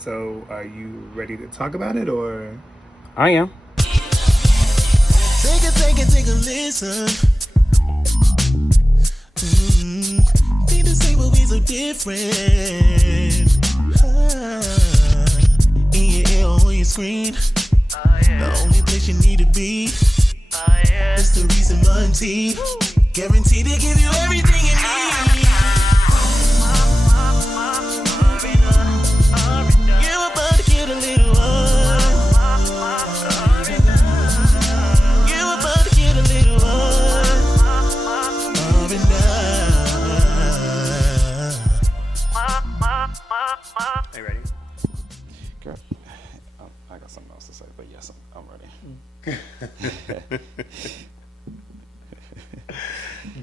So, are you ready to talk about it, or? I am. Take a listen. Need to say what we so different. In your ear or on your screen. The only place you need to be. It's the Reese and Ramont team. Guaranteed to give you everything you need. You're about to get a little You're about to get a little Are you ready? Girl, I got something else to say, but yes, I'm ready.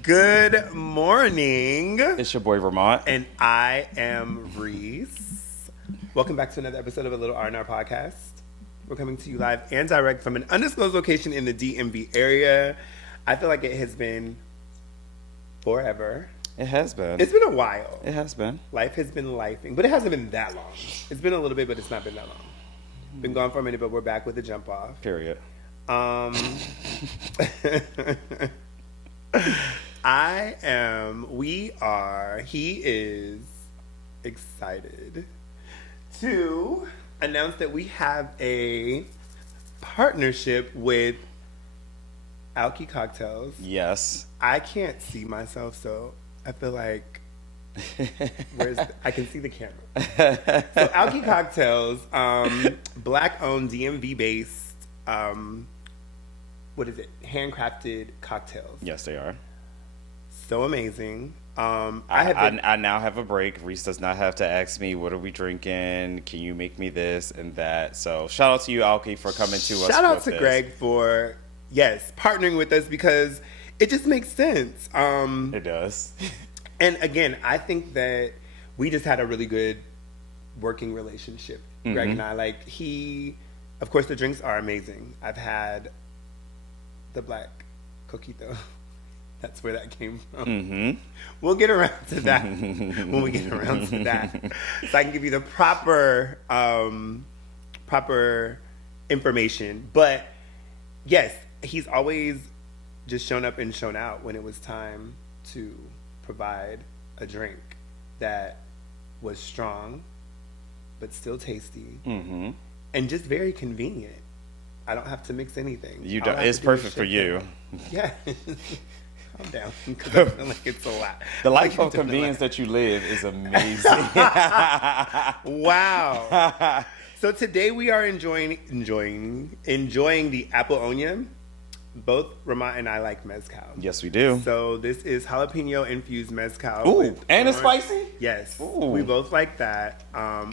Good morning. It's your boy Ramont. And I am Reese. Welcome back to another episode of A Little R&R Podcast. We're coming to you live and direct from an undisclosed location in the DMV area. I feel like it has been forever. It has been. It's been a while. It has been. Life has been lifing, but it hasn't been that long. It's been a little bit, but it's not been that long. Been gone for a minute, but we're back with the jump off. Period. He is excited to announce that we have a partnership with ALCHY Cocktails. Yes. I can't see myself, so I feel like I can see the camera. So ALCHY Cocktails, black-owned, DMV-based, handcrafted cocktails. Yes, they are. So amazing. I now have a break. Reese does not have to ask me, what are we drinking? Can you make me this and that? So shout out to you, ALCHY, for coming to us. Shout out to Greg for, partnering with us because it just makes sense. It does. And again, I think that we just had a really good working relationship, Greg and I. Of course, the drinks are amazing. I've had the black coquito. That's where that came from. Mm-hmm. We'll get around to that when we get around to that. So I can give you the proper information. But yes, he's always just shown up and shown out when it was time to provide a drink that was strong, but still tasty, and just very convenient. I don't have to mix anything. It's perfect for you. Yeah. I'm down because I feel like it's a lot. The life of convenience that you live is amazing. Wow. So today we are enjoying the apple onion. Both Ramont and I like mezcal. Yes, we do. So this is jalapeno infused mezcal. Ooh, and it's spicy? Yes. Ooh. We both like that.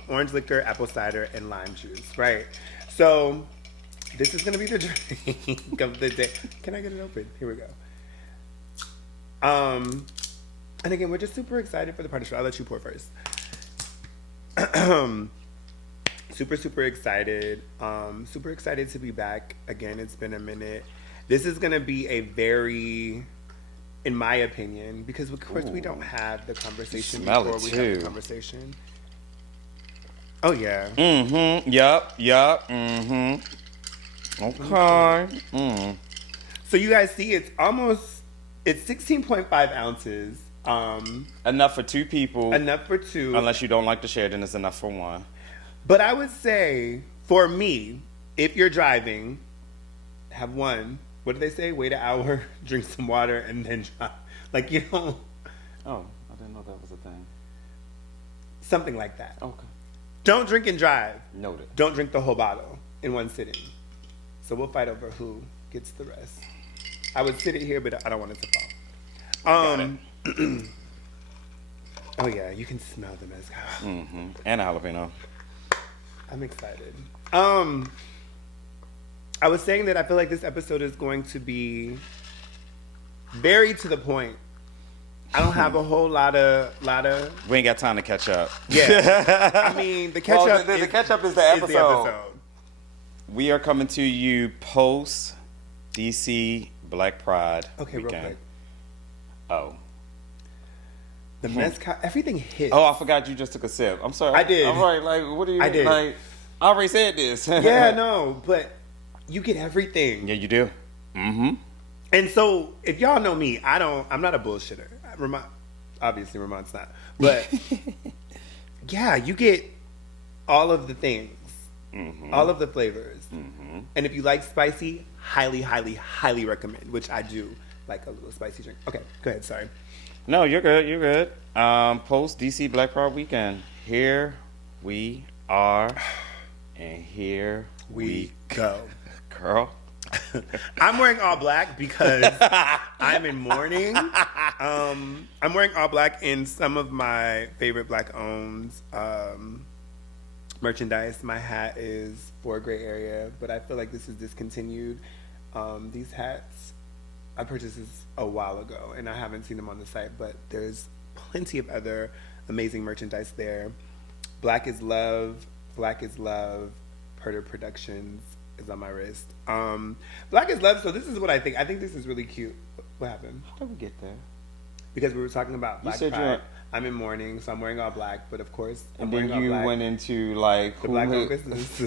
Orange liquor, apple cider, and lime juice. Right. So this is going to be the drink of the day. Can I get it open? Here we go. And again, we're just super excited for the partnership. I'll let you pour first. Super excited. Super excited to be back. Again, it's been a minute. This is going to be a very, in my opinion, because of course we don't have the conversation before we have the conversation. Oh, yeah. Mm-hmm. Yup. Mm-hmm. Okay. Mm. So you guys see, it's 16.5 ounces. Enough for two people. Enough for two. Unless you don't like to share, then it's enough for one. But I would say, for me, if you're driving, have one. What do they say? Wait an hour, drink some water, and then drive. Like, you don't... Oh, I didn't know that was a thing. Something like that. Okay. Don't drink and drive. Noted. Don't drink the whole bottle in one sitting. So we'll fight over who gets the rest. I would sit it here, but I don't want it to fall. Oh, yeah, you can smell the mezcal. Mm-hmm. And a jalapeno. I'm excited. I was saying that I feel like this episode is going to be very to the point. I don't have a whole lot of. We ain't got time to catch up. Yeah, I mean the catch up. The catch up is the episode. We are coming to you post DC Black Pride. Okay, weekend. real quick. Oh. The mezcal, everything hits. Oh, I forgot you just took a sip. I'm sorry. I did. I'm right. Like, what do you? I did. Like, I already said this. Yeah, no, but you get everything. Yeah, you do. Mm-hmm. And so, if y'all know me, I'm not a bullshitter. Obviously, Ramont's not. But, yeah, you get all of the things. All of the flavors. And if you like spicy, highly, highly, highly recommend, which I do like a little spicy drink. Okay, go ahead, sorry. No, you're good. You're good. Post DC Black Pride weekend. Here we are, and here we go. Girl. I'm wearing all black because I'm in mourning. I'm wearing all black in some of my favorite black-owned merchandise. My hat is for a gray area, but I feel like this is discontinued. These hats, I purchased this a while ago, and I haven't seen them on the site, but there's plenty of other amazing merchandise there. Black is Love, Herder Productions is on my wrist. Black is Love, so this is what I think. I think this is really cute. What happened? How did we get there? Because we were talking about Black said Pride. I'm in mourning, so I'm wearing all black, but of course, I'm And wearing then all you black. went into like The who black-owned business.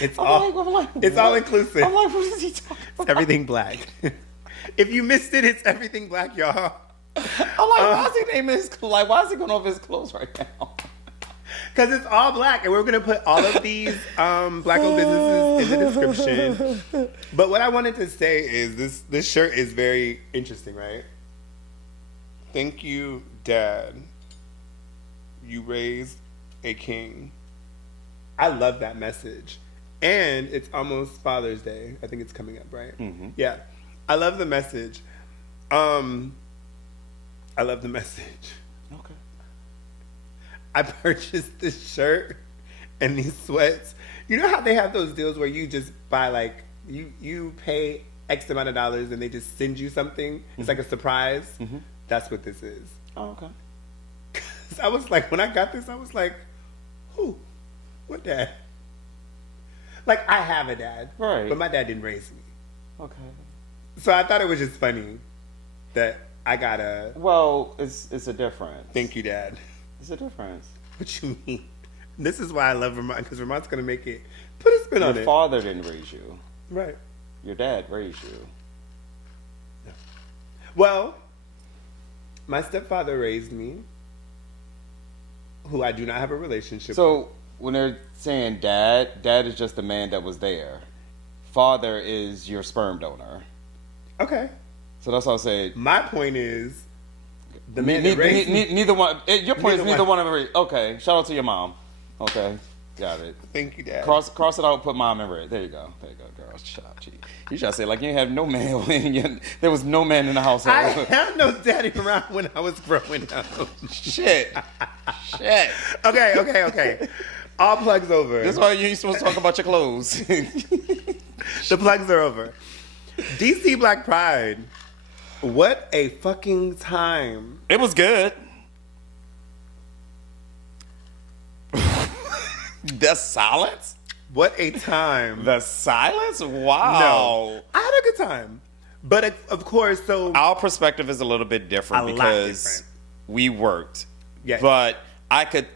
It's I'm all. like, It's all inclusive. I'm like, what is he talking about? It's everything black. If you missed it, it's everything black, y'all. I'm like, why is he naming his like? Why is he going over his clothes right now? Because it's all black, and we're gonna put all of these black-owned businesses in the description. But what I wanted to say is this shirt is very interesting, right? Thank you, Dad. You raised a king. I love that message. And it's almost Father's Day. I think it's coming up, right? Mm-hmm. Yeah. I love the message. I love the message. Okay. I purchased this shirt and these sweats. You know how they have those deals where you just buy like, you pay X amount of dollars and they just send you something? It's like a surprise. Mm-hmm. That's what this is. Oh, okay. I was like, when I got this, I was like, who? What dad? Like, I have a dad. Right. But my dad didn't raise me. Okay. So I thought it was just funny that I got a... Well, it's a difference. Thank you, Dad. It's a difference. What you mean? This is why I love Ramont, because Ramont's going to make it... Put a spin on Your it. father didn't raise you. Right. Your dad raised you. Well, my stepfather raised me, who I do not have a relationship with. So when they're saying dad is just the man that was there. Father is your sperm donor. Okay. So that's all I said. My point is, the man that raised me... Neither one. Your point is Neither neither one. one of them. Okay. Shout out to your mom. Okay. Got it. Thank you, Dad. Cross it out. Put mom in red. There you go, girl. Shout out to you. You try to say like you ain't have no man when there was no man in the household. I had no daddy around when I was growing up. Shit. Okay. All plugs over. That's why you ain't supposed to talk about your clothes. The plugs are over. DC Black Pride. What a fucking time. It was good. The silence? What a time. The silence? Wow. No. I had a good time. But of course, so... Our perspective is a little bit different A lot because different. we worked. Yes. But I could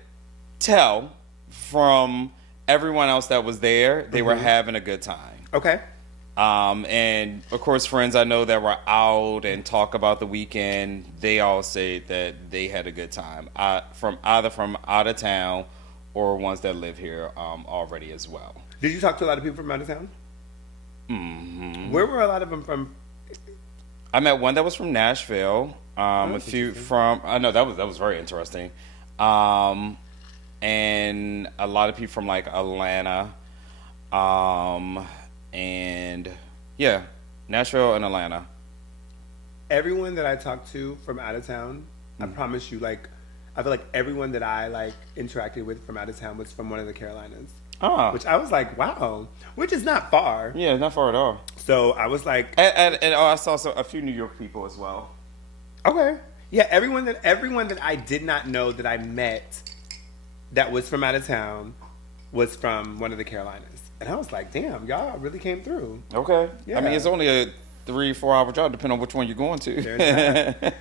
tell from everyone else that was there, they were having a good time. Okay. And of course, friends I know that were out and talk about the weekend, they all say that they had a good time. Either from out of town or ones that live here already as well. Did you talk to a lot of people from out of town? Mm-hmm. Where were a lot of them from? I met one that was from Nashville. A few from I know that was very interesting. And a lot of people from like Atlanta. And yeah, Nashville and Atlanta. Everyone that I talked to from out of town, I promise you, like, I feel like everyone that I like interacted with from out of town was from one of the Carolinas. Oh, Which I was like, wow, which is not far. yeah, not far at all. So I was like, And I saw a few New York people as well. okay, yeah, everyone that I did not know that I met that was from out of town was from one of the Carolinas, and I was like, damn, y'all really came through. Okay, Yeah. I mean it's only a 3-4 hour drive depending on which one you're going to. There's that.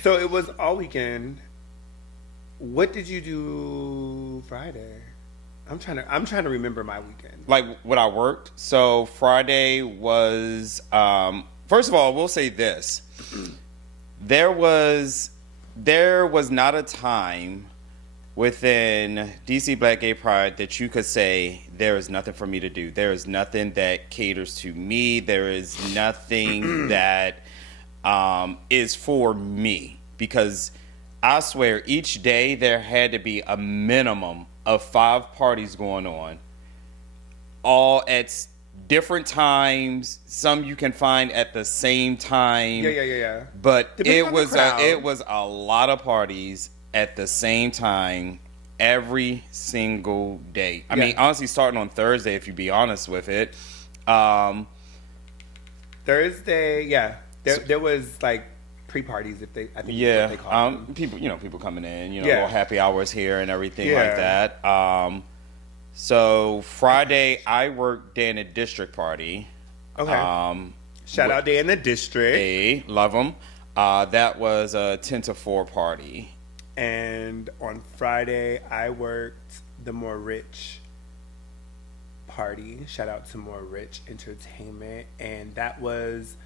So it was all weekend. What did you do Friday? I'm trying to remember my weekend. Like what I worked. So Friday was first of all, we'll say this. There was not a time within DC Black Gay Pride that you could say there is nothing for me to do. There is nothing that caters to me. There is nothing that is for me, because I swear each day there had to be a minimum of 5 parties going on, all at different times. Some you can find at the same time. Yeah. But Depending on the crowd. it was a lot of parties at the same time every single day. I mean, honestly, starting on Thursday, if you be honest with it. Thursday, yeah. There was like pre-parties, I think what they call them. People coming in, little happy hours here and everything like that. So Friday I worked day in the district party. Okay. Shout out day in the district. Hey, love them. That was a 10 to 4 party. And on Friday I worked the More Rich party. Shout out to More Rich Entertainment, and that was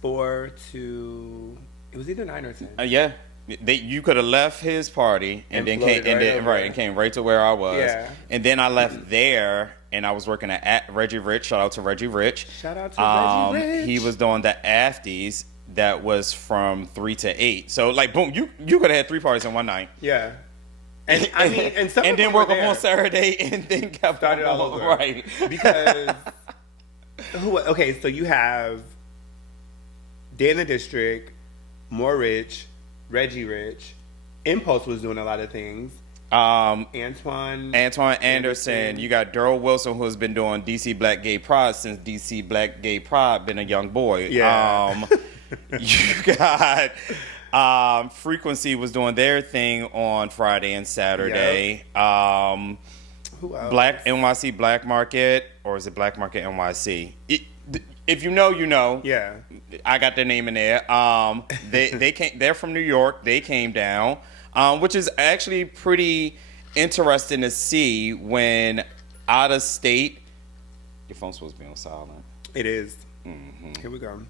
4 to. It was either 9 or 10. Yeah, you could have left his party and then came right to where I was. Yeah. And then I left there and I was working at Reggie Rich. Shout out to Reggie Rich. Shout out to Reggie Rich. He was doing the afties that was from 3 to 8. So like, boom, you could have had 3 parties in one night. Yeah. And I mean, and then work up on Saturday and then kept started all over. Right. Because okay, so you have Day in the District, More Rich, Reggie Rich. Impulse was doing a lot of things. Antoine Anderson. You got Daryl Wilson, who has been doing DC Black Gay Pride since DC Black Gay Pride been a young boy. Yeah. You got Frequency was doing their thing on Friday and Saturday. Yep. Who else? NYC Black Market, or is it Black Market NYC? If you know, you know. Yeah. I got their name in there. They came. They're from New York. They came down, which is actually pretty interesting to see when out of state. Your phone's supposed to be on silent. It is. Mm-hmm. Here we go.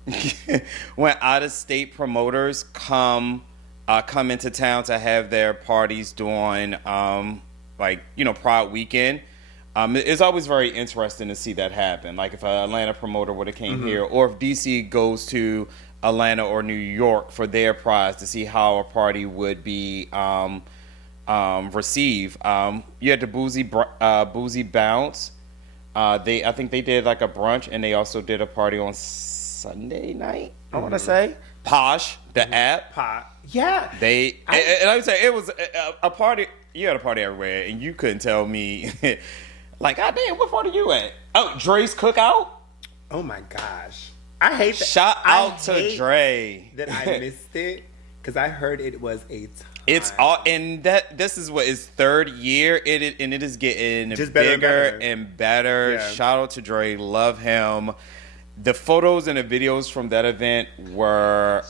When out of state promoters come into town to have their parties during Pride weekend. It's always very interesting to see that happen. Like if an Atlanta promoter would have came here, or if DC goes to Atlanta or New York for their prize, to see how a party would be received. You had the Boozy Bounce. I think they did like a brunch, and they also did a party on Sunday night. I want to say Posh, the app. Yeah. And I would say it was a party. You had a party everywhere, and you couldn't tell me. Like, God damn, what party you at? Oh, Dre's Cookout? Oh my gosh. I hate that. Shout out to Dre. That I missed it, because I heard it was a time. It's all, and this is what his 3rd year, and it is getting just bigger and better. Yeah. Shout out to Dre, love him. The photos and the videos from that event were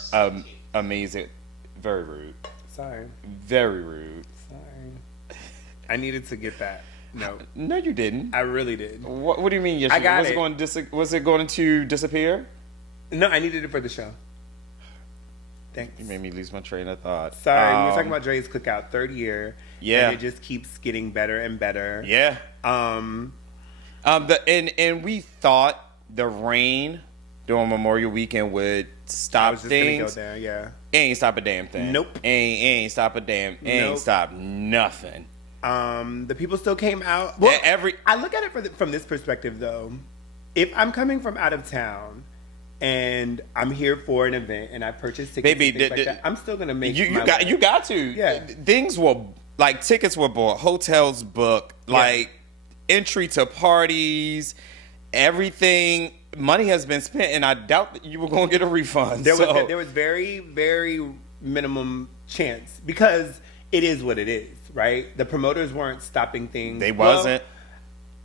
amazing. Very rude. Sorry. Very rude. Sorry. I needed to get that. No, you didn't. I really did. What do you mean? Yes, I got it. Was it going to disappear? No, I needed it for the show. Thanks. You made me lose my train of thought. Sorry, we were talking about Dre's Cookout, 3rd year. Yeah. And it just keeps getting better and better. Yeah. And we thought the rain during Memorial Weekend would stop things. I was just gonna go there, yeah. It ain't stop a damn thing. Nope. Ain't stop a damn. It ain't stop nothing. The people still came out. Well, I look at it from this perspective, though. If I'm coming from out of town and I'm here for an event and I purchase tickets, like that, I'm still gonna make. You got to. Yeah. Things were like tickets were bought, hotels booked, like entry to parties, everything. Money has been spent, and I doubt that you were going to get a refund. There was very, very minimum chance, because it is what it is. Right, the promoters weren't stopping things. They wasn't.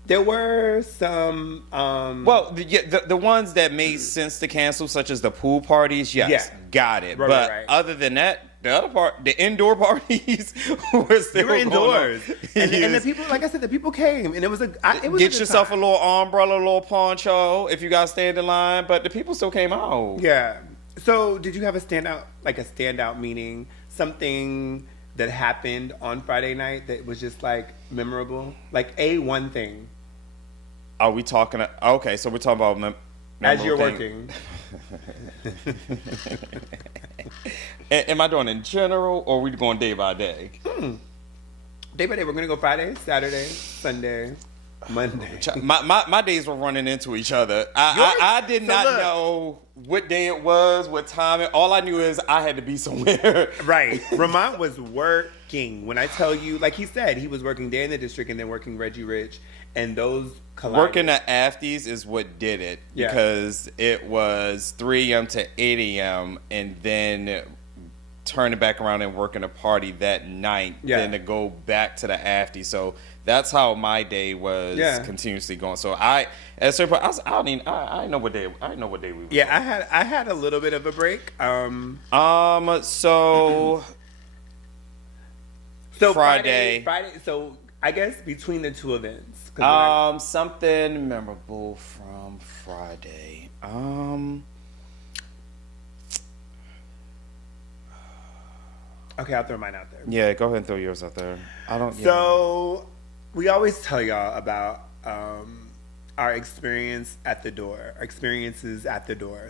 There were some. Well, the ones that made sense to cancel, such as the pool parties, yes, Yeah. got it. Right, but right. other than that, the other part, the indoor parties, were still You were indoors, going on. and the people, like I said, the people came, and it was a. It was Get a good yourself time. a little umbrella, a little poncho if you got to stand in line. But the people still came out. Yeah. So, did you have a standout meaning, something that happened on Friday night that was just like memorable, like one thing Are we talking? Okay, so we're talking about as you're memorable thing. working? Am I doing in general, or are we going day by day? Day by day, we're gonna go Friday, Saturday, Sunday, Monday. My days were running into each other. I did So not look. know what day it was, what time. All I knew is I had to be somewhere. Right. Ramont was working. When I tell you, like he said, he was working day in the district and then working Reggie Rich, and those collided. Working at Afties is what did it, Yeah. because it was 3 a.m. to 8 a.m. and then turning back around and working a party that night, then to go back to the Afties. So that's how my day was continuously going. So at a certain point, I didn't know what day. I didn't know what day we were. Yeah, I had a little bit of a break. So Friday. Friday. So I guess between the two events. 'Cause something memorable from Friday. Okay, I'll throw mine out there. Yeah, go ahead and throw yours out there. So we always tell y'all about our experiences at the door.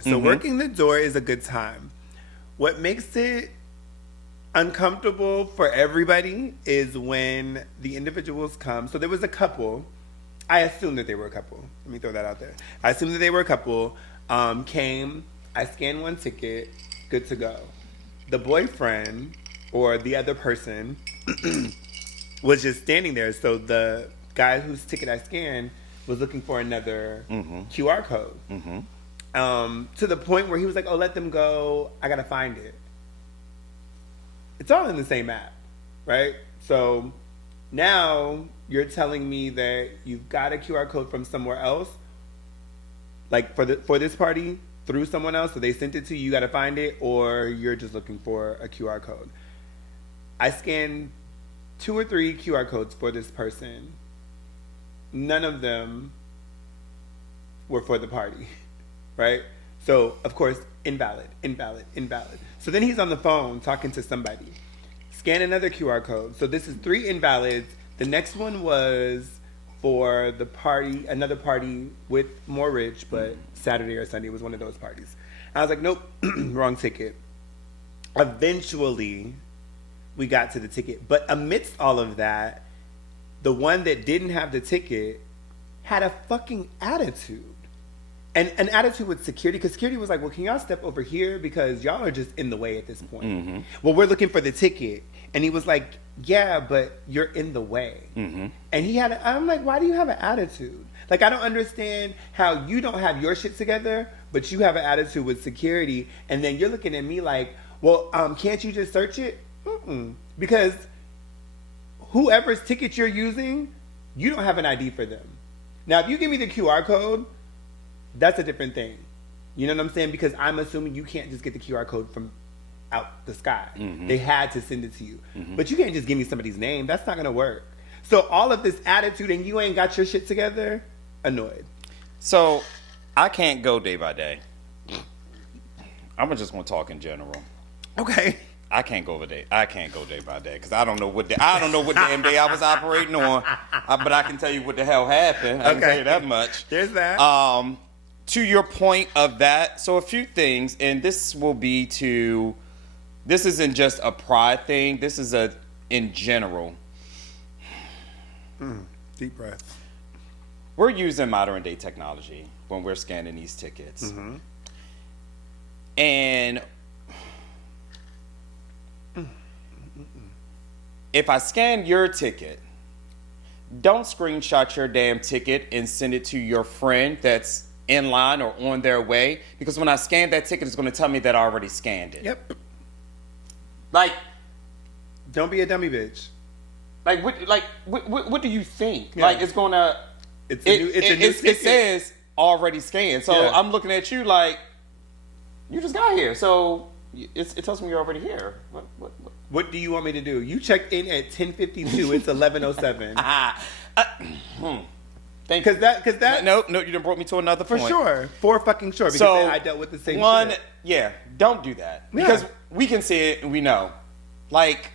So working the door is a good time. What makes it uncomfortable for everybody is when the individuals come. So there was a couple. I assumed that they were a couple. Let me throw that out there. I assumed that they were a couple. Came. I scanned one ticket. Good to go. The boyfriend or the other person was just standing there. So the guy whose ticket I scanned was looking for another QR code. To the point where he was like, "Oh, let them go. I gotta find it." It's all in the same app, right? So now you're telling me that you've got a QR code from somewhere else, like for this party through someone else. So they sent it to you. You got to find it, or you're just looking for a QR code. I scanned 2 or 3 QR codes for this person. None of them were for the party, right? So, of course, invalid. So then he's on the phone talking to somebody. Scan another QR code. So this is 3 invalids. The next one was for the party, another party with more rich, but Saturday or Sunday was one of those parties. I was like, nope, wrong ticket. Eventually, we got to the ticket. But amidst all of that, the one that didn't have the ticket had a fucking attitude. And an attitude with security, because security was like, well, can y'all step over here? Because y'all are just in the way at this point. Well, we're looking for the ticket. And he was like, yeah, but you're in the way. And he had, I'm like, why do you have an attitude? Like, I don't understand how you don't have your shit together, but you have an attitude with security. And then you're looking at me like, well, can't you just search it? Because whoever's ticket you're using, you don't have an ID for them. Now, if you give me the QR code, that's a different thing. You know what I'm saying? Because I'm assuming you can't just get the QR code from out the sky. They had to send it to you. But you can't just give me somebody's name. That's not going to work. So all of this attitude and you ain't got your shit together, annoyed. So I can't go day by day. I'm just going to talk in general. Okay. I can't go day by day because I don't know what damn day I was operating on. But I can tell you what the hell happened. I can tell you that much. There's that. To your point of that, so a few things, and this isn't just a pride thing. This is in general. Deep breath. We're using modern day technology when we're scanning these tickets, and if I scan your ticket, don't screenshot your damn ticket and send it to your friend that's in line or on their way, because when I scan that ticket, it's going to tell me that I already scanned it. Yep. Like, don't be a dummy bitch. what do you think? Yeah. Like, it's going to... It's a new it ticket. says already scanned. So Yeah. I'm looking at you like, you just got here. So it tells me you're already here. What do you want me to do? You checked in at 10:52. It's 11:07. Thank you. Because that No, you done brought me to another for point. sure, for fucking sure. Because So I dealt with the same shit. Yeah, don't do that because we can see it and we know. Like,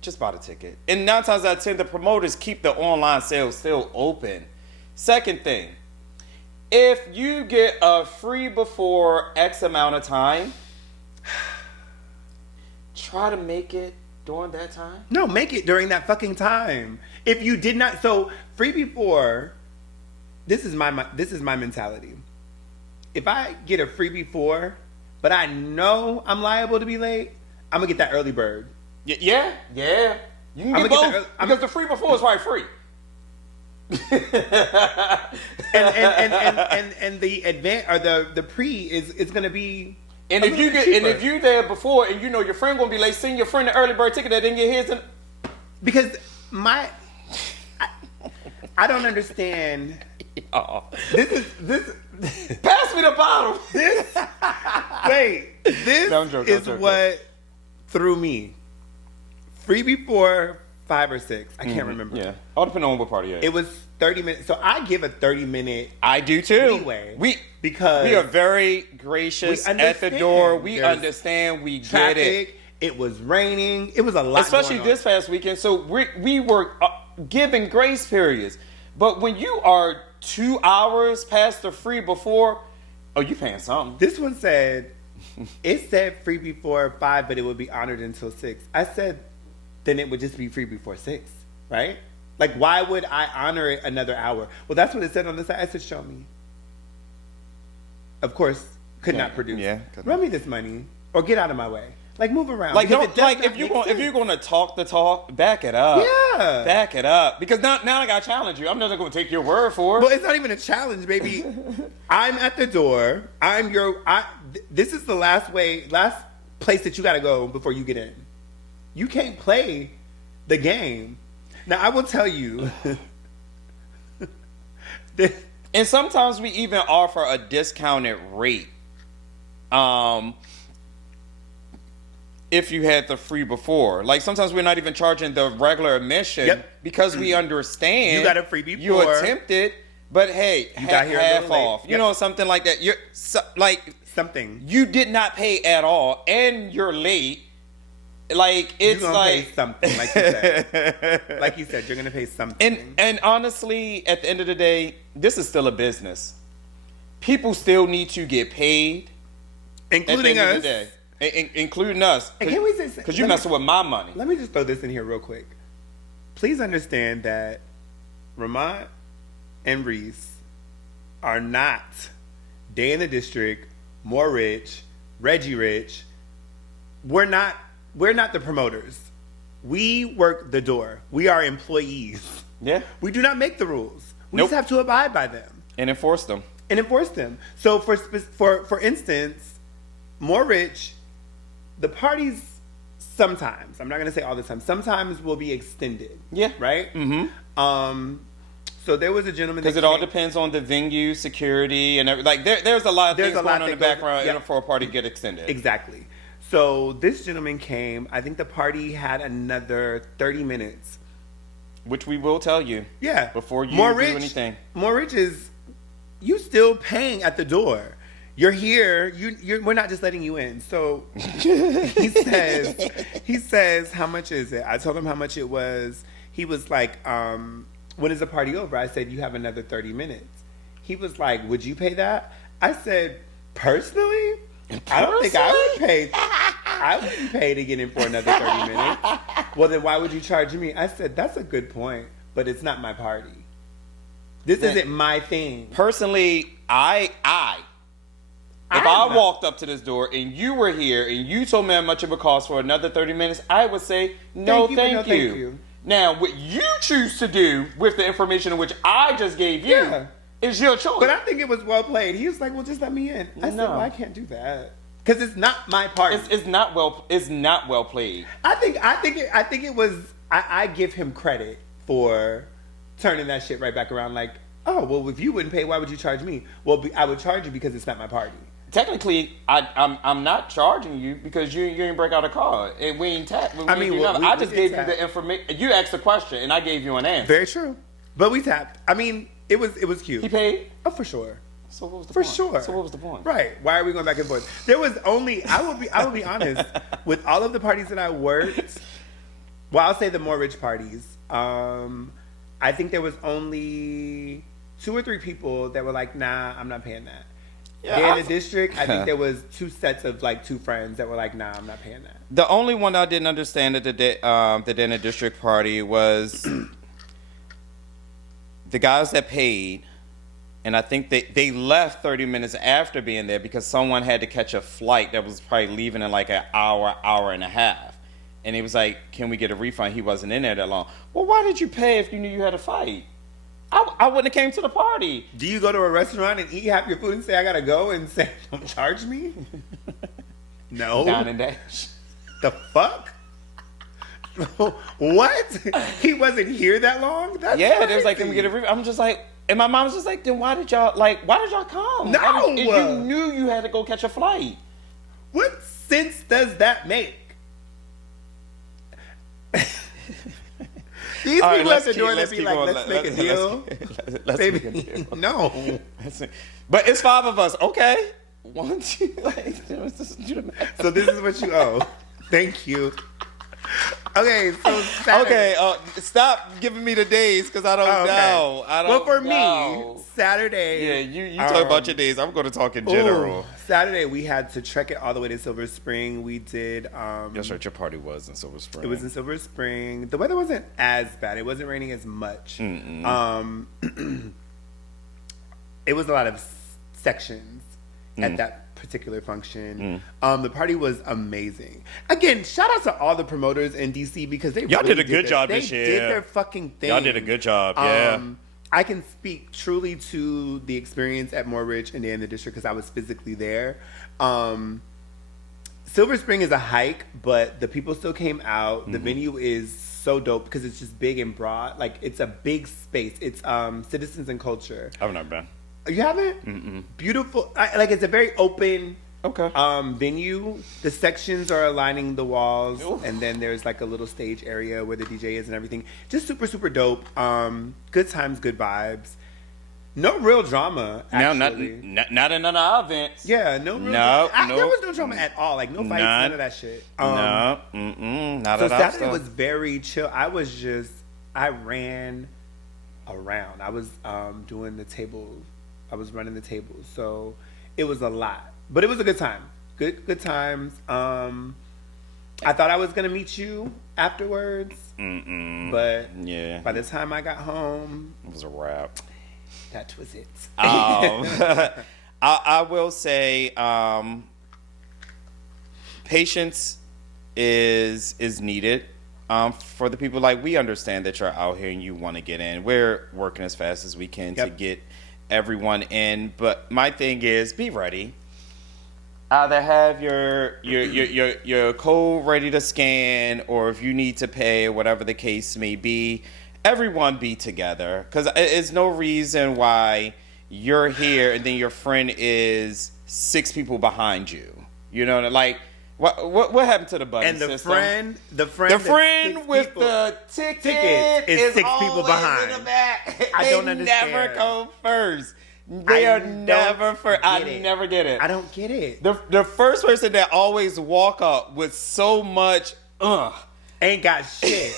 just buy the ticket. And 9 times out of 10, the promoters keep the online sales still open. Second thing, if you get a free before X amount of time, try to make it during that time. No, make it during that fucking time. If you did not, so free before. This is my mentality. If I get a free before, but I know I'm liable to be late, I'm gonna get that early bird. Yeah. You can I'ma get get both because the free before is probably free. and the advance or the pre is gonna be. And if you there before and you know your friend gonna be late, send your friend the early bird ticket that didn't get his. Because I don't understand. This Pass me the bottle. this is what threw me. Free before 5 or 6. I can't remember. Yeah, all depending on what party you're at. It was 30 minutes. So I give a 30-minute. I do too. Leeway. Because we are very gracious at the door. We understand. We traffic, get it. It was raining. It was a lot. Especially going on. this past weekend. So we were given grace periods. But when you are 2 hours past the free before, you paying something. This one said, it said free before 5, but it would be honored until 6. I said, then it would just be free before 6, right? Like, why would I honor it another hour? Well, that's what it said on the side. I said, show me. Of course, could not produce. Yeah. Run me this money or get out of my way. Like, move around. Like, Because if you're gonna talk the talk, back it up. Yeah. Back it up. Because now I gotta challenge you. I'm not gonna take your word for it. Well, it's not even a challenge, baby. I'm at the door. This is the last place that you gotta go before you get in. You can't play the game. Now, I will tell you. And sometimes we even offer a discounted rate. If you had the free before. Like, sometimes we're not even charging the regular admission because we understand you got a free before. You attempted, but hey, you got here half off. You know, something like that. You're something. You did not pay at all, and you're late. Like, it's you're gonna pay something, like you said. Like you said, you're gonna pay something. And honestly, at the end of the day, this is still a business. People still need to get paid, including at the end us. of the day. Including us. And can we say, because you're messing with my money. Let me just throw this in here real quick. Please understand that Ramont and Reese are not Day in the District, More Rich, Reggie Rich. We're not the promoters. We work the door. We are employees. Yeah. We do not make the rules. We just have to abide by them. And enforce them. So for instance, More Rich, the parties sometimes, I'm not going to say all the time, sometimes will be extended. Yeah. Right? Mm-hmm. So there was a gentleman because it all depends on the venue, security, and everything. Like there's a lot of things going on in the background for a party to get extended. Exactly. So this gentleman came. I think the party had another 30 minutes. Which we will tell you. Yeah. Before you do anything. More Rich is, you still paying at the door. You're here. We're not just letting you in. So he says, how much is it? I told him how much it was. He was like, when is the party over? I said, you have another 30 minutes. He was like, would you pay that? I said, personally, I don't think I would pay. I wouldn't pay to get in for another 30 minutes. Well, then why would you charge me? I said, that's a good point, but it's not my party. This isn't my thing. Personally, if I walked up to this door and you were here and you told me how much it would cost for another 30 minutes, I would say, thank you. Now, what you choose to do with the information in which I just gave you is your choice. But I think it was well played. He was like, well, just let me in. I said, well, I can't do that. Because it's not my party. It's not well played. I think it was, I give him credit for turning that shit right back around. Like, Oh, well, if you wouldn't pay, why would you charge me? Well, I would charge you because it's not my party. Technically, I'm not charging you because you ain't break out a card. And we ain't tapped. I just gave you the information. You asked a question and I gave you an answer. Very true. But we tapped. I mean, it was cute. He paid? Oh, for sure. So what was the For point? sure. So what was the point? Right. Why are we going back and forth? There was only, I will be honest, with all of the parties that I worked, well, I'll say the more rich parties, I think there was only 2 or 3 people that were like, nah, I'm not paying that. Yeah, in the district, I think there was 2 sets of like 2 friends that were like, nah, I'm not paying that. The only one I didn't understand at the dinner district party was the guys that paid, and I think they left 30 minutes after being there because someone had to catch a flight that was probably leaving in like an hour and a half. And he was like, can we get a refund? He wasn't in there that long. Well, why did you pay if you knew you had a fight? I wouldn't have came to the party. Do you go to a restaurant and eat half your food and say, I gotta go, and say, don't charge me? No. Down and dash. The fuck? What? He wasn't here that long? That's crazy. They was like, can we get a refund? I'm just like, and my mom was just like, then why did y'all come? No. If you knew you had to go catch a flight. What sense does that make? These people at the door that be like, let's make a deal. Baby, no. But it's 5 of us. Okay. 1, 2, So this is what you owe. Thank you. Okay, so Saturday. Okay, stop giving me the days because I don't know. Well, for me, Saturday. Yeah, you talk about your days. I'm going to talk in general. Saturday, we had to trek it all the way to Silver Spring. We did. That's right, your party was in Silver Spring. It was in Silver Spring. The weather wasn't as bad. It wasn't raining as much. It was a lot of sections at that particular function. The party was amazing. Again, shout out to all the promoters in DC because they y'all really did a good job this year. They did their fucking thing. Y'all did a good job. Yeah. I can speak truly to the experience at More Rich and in the district because I was physically there. Silver Spring is a hike, but the people still came out. The venue is so dope because it's just big and broad. Like, it's a big space. It's Citizens and Culture. I've never been. You haven't? Mm-mm. Beautiful. Like, it's a very open venue. The sections are lining the walls. Oof. And then there's like a little stage area where the DJ is and everything. Just super, super dope. Good times, good vibes. No real drama, actually. No, not in none of our events. Yeah, no real drama. There was no drama at all. Like, no fights, none of that shit. Not at all. So Saturday was very chill. I ran around. I was doing the table. I was running the tables. So it was a lot. But it was a good time. Good times. I thought I was going to meet you afterwards. But by the time I got home, it was a wrap. That was it. I will say patience is needed for the people. Like, we understand that you're out here and you want to get in. We're working as fast as we can to get everyone in, but my thing is, be ready. Either have your code ready to scan, or if you need to pay, whatever the case may be, everyone be together. Because it's no reason why you're here and then your friend is 6 people behind you. You know, like, what happened to the buddy system? And the friend with the ticket is 6 people behind. In the back. I don't understand. They never go first. They are never first. I never get it. I don't get it. The first person that always walk up with so much ain't got shit.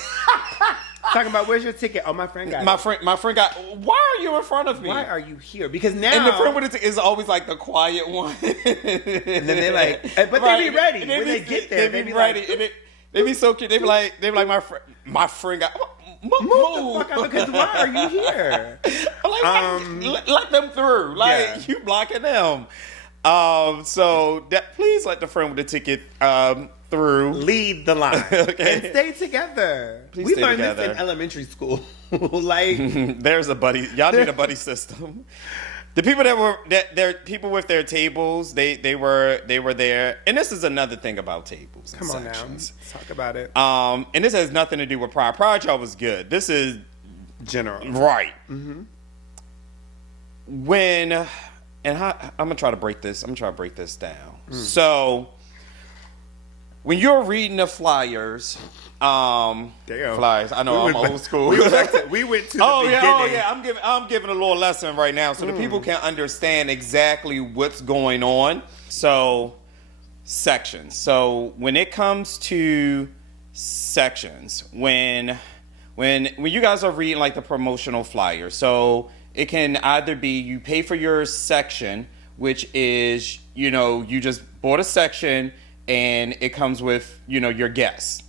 Talking about, where's your ticket? Oh, my friend got it. My friend got. Why are you in front of me? Why are you here? Because now. And the friend with the ticket is always like the quiet one. And then they're like, but they be ready. When they get there, they be ready. Like, and they be so cute. They be like, my friend got. Move the fuck out, because why are you here? Let them through. Like, you blocking them. So please let the friend with the ticket through. Lead the line. Okay. And stay together. Please we stay learned together. this in elementary school. Like, there's a buddy. Y'all need a buddy system. The people they're people with their tables, they were there. And this is another thing about tables and Come on sections. now. Let's talk about it. And this has nothing to do with Pride. Pride y'all was good. This is general. Right. I'm gonna try to break this. I'm gonna try to break this down. So when you're reading the flyers, flyers. I know I'm old school. We went to the beginning. I'm giving a little lesson right now so the people can understand exactly what's going on. So sections. So when it comes to sections, when you guys are reading like the promotional flyer, so it can either be you pay for your section, which is, you just bought a section and it comes with, your guests.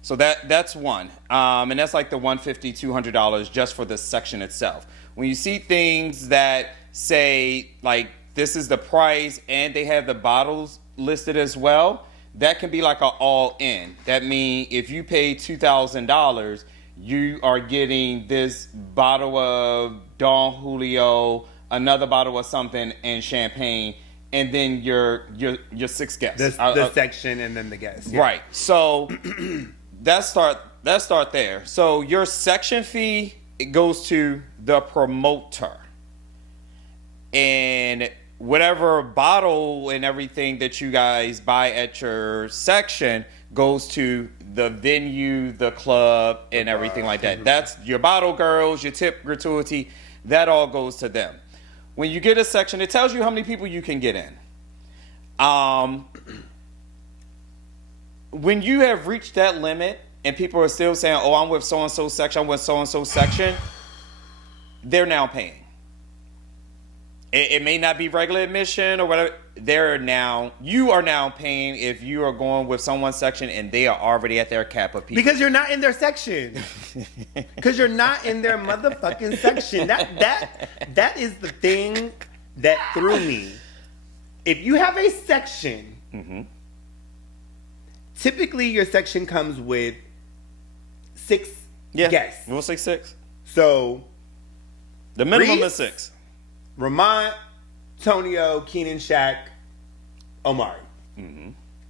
So that's one. And that's like the $150, $200 just for the section itself. When you see things that say like this is the price and they have the bottles listed as well, that can be like an all-in. That means if you pay $2,000, you are getting this bottle of Don Julio, another bottle of something, and champagne, and then your 6 guests. The section and then the guests. Yeah. Right. So let's start there. So your section fee, it goes to the promoter, and whatever bottle and everything that you guys buy at your section goes to the venue, the club, and everything like that. That's your bottle girls, your tip gratuity, that all goes to them. When you get a section, it tells you how many people you can get in. When you have reached that limit and people are still saying, oh, I'm with so-and-so section, I'm with so-and-so section, they're now paying. It may not be regular admission or whatever. You are now paying if you are going with someone's section and they are already at their cap of people. Because you're not in their section. Because you're not in their motherfucking section. That is the thing that threw me. If you have a section, typically your section comes with 6 guests. We'll say 6. So the minimum Reese, is 6. Ramont, Tonio, Keenan, Shaq, Omari.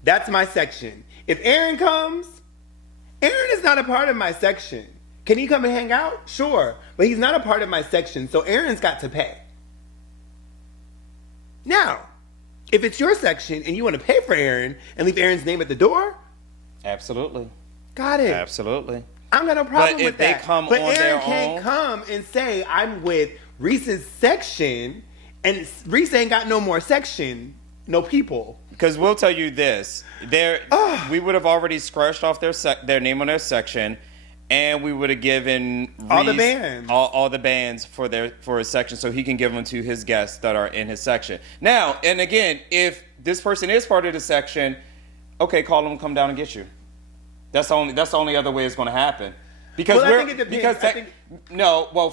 That's my section. If Aaron comes, Aaron is not a part of my section. Can he come and hang out? Sure. But he's not a part of my section, so Aaron's got to pay. Now, if it's your section and you want to pay for Aaron and leave Aaron's name at the door, absolutely. Got it. Absolutely. I'm got no problem with that. But if they come but on Aaron their can't own, come and say, I'm with Reese's section, and Reese ain't got no more section, no people. Because we'll tell you this, we would have already scratched off their name on their section, and we would have given Reese all the bands, all the bands for his section, so he can give them to his guests that are in his section. Now, and again, if this person is part of the section, okay, call them, come down and get you. That's the only other way it's going to happen. Because I think it depends.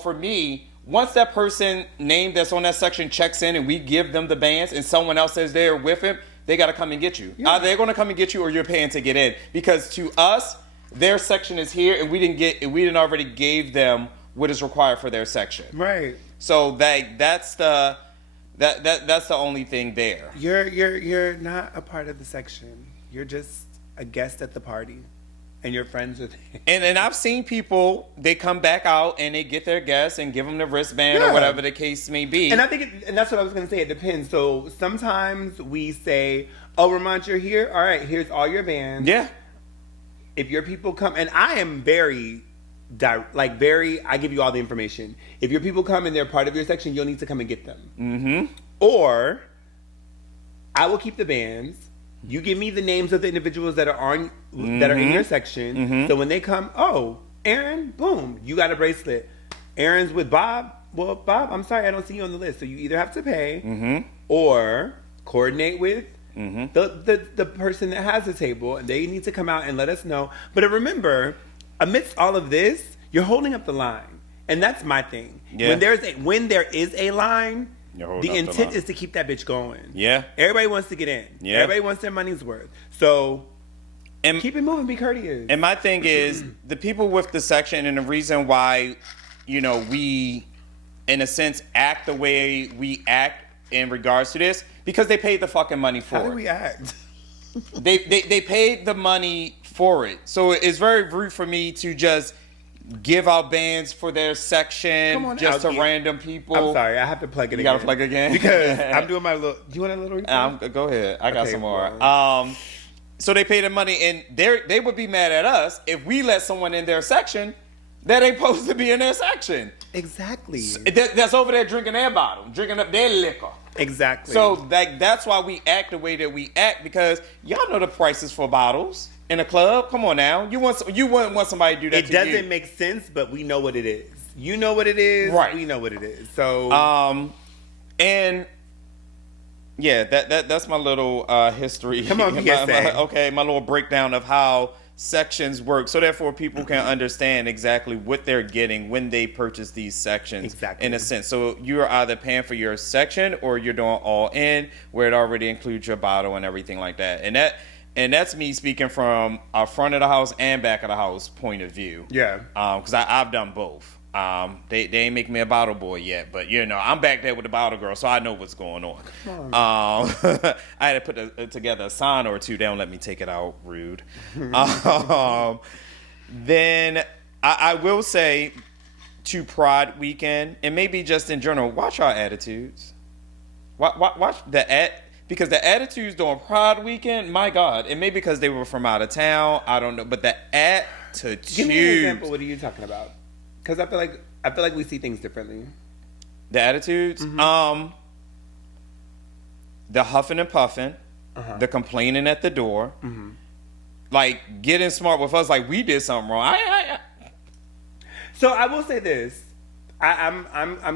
For me, once that person name that's on that section checks in and we give them the bands and someone else says they're with him, they got to come and get you. Yeah. Either they're going to come and get you or you're paying to get in. Because to us, their section is here and we didn't already gave them what is required for their section. Right. So that's the only thing there. You're not a part of the section. You're just a guest at the party. And you're friends with him. And I've seen people, they come back out and they get their guests and give them the wristband or whatever the case may be. And I think, and that's what I was going to say, it depends. So sometimes we say, oh, Ramont, you're here? All right, here's all your bands. Yeah. If your people come, and I am I give you all the information. If your people come and they're part of your section, you'll need to come and get them. Mm-hmm. Or I will keep the bands. You give me the names of the individuals that are in your section. Mm-hmm. So when they come, oh, Aaron, boom, you got a bracelet. Aaron's with Bob. Well, Bob, I'm sorry, I don't see you on the list. So you either have to pay or coordinate with the person that has the table, and they need to come out and let us know. But remember, amidst all of this, you're holding up the line, and that's my thing. Yeah. When there is a line. The intent is to keep that bitch going. Yeah. Everybody wants to get in. Yeah. Everybody wants their money's worth. So keep it moving, be courteous. And my thing is, the people with the section, and the reason why, we, in a sense, act the way we act in regards to this, because they paid the fucking money for it. How do we act? They paid the money for it. So it's very rude for me to just give out bands for their section Come on, just to Alky. random people. I'm sorry, I have to plug it You again. gotta plug again? Because I'm doing my little... Do you want a little replay? Go ahead. I got Okay, some more. well. So they pay the money, and they would be mad at us if we let someone in their section that ain't supposed to be in their section. Exactly. That's over there drinking their bottle, drinking up their liquor. Exactly. So that's why we act the way that we act, because y'all know the prices for bottles in a club. Come on now, you wouldn't want somebody to do that. It doesn't make sense, but we know what it is. You know what it is, right? We know what it is. So and yeah, that's my little history. Come on, PSA. My little breakdown of how sections work, so therefore people can understand exactly what they're getting when they purchase these sections. Exactly. In a sense, so you're either paying for your section or you're doing all in, where it already includes your bottle and everything like that. And that's me speaking from a front of the house and back of the house point of view. Yeah. Because I've done both. They ain't make me a bottle boy yet, but I'm back there with the bottle girl, so I know what's going on. I had to put together a sign or two. They don't let me take it out. Rude. Then I will say, to Pride Weekend, and maybe just in general, watch our attitudes. Watch because the attitudes during Pride Weekend, my God, and maybe because they were from out of town, I don't know, but the attitudes. Give me an example. What are you talking about? Because I feel like we see things differently. The attitudes, the huffing and puffing, the complaining at the door, like getting smart with us, like we did something wrong. So I will say this: I'm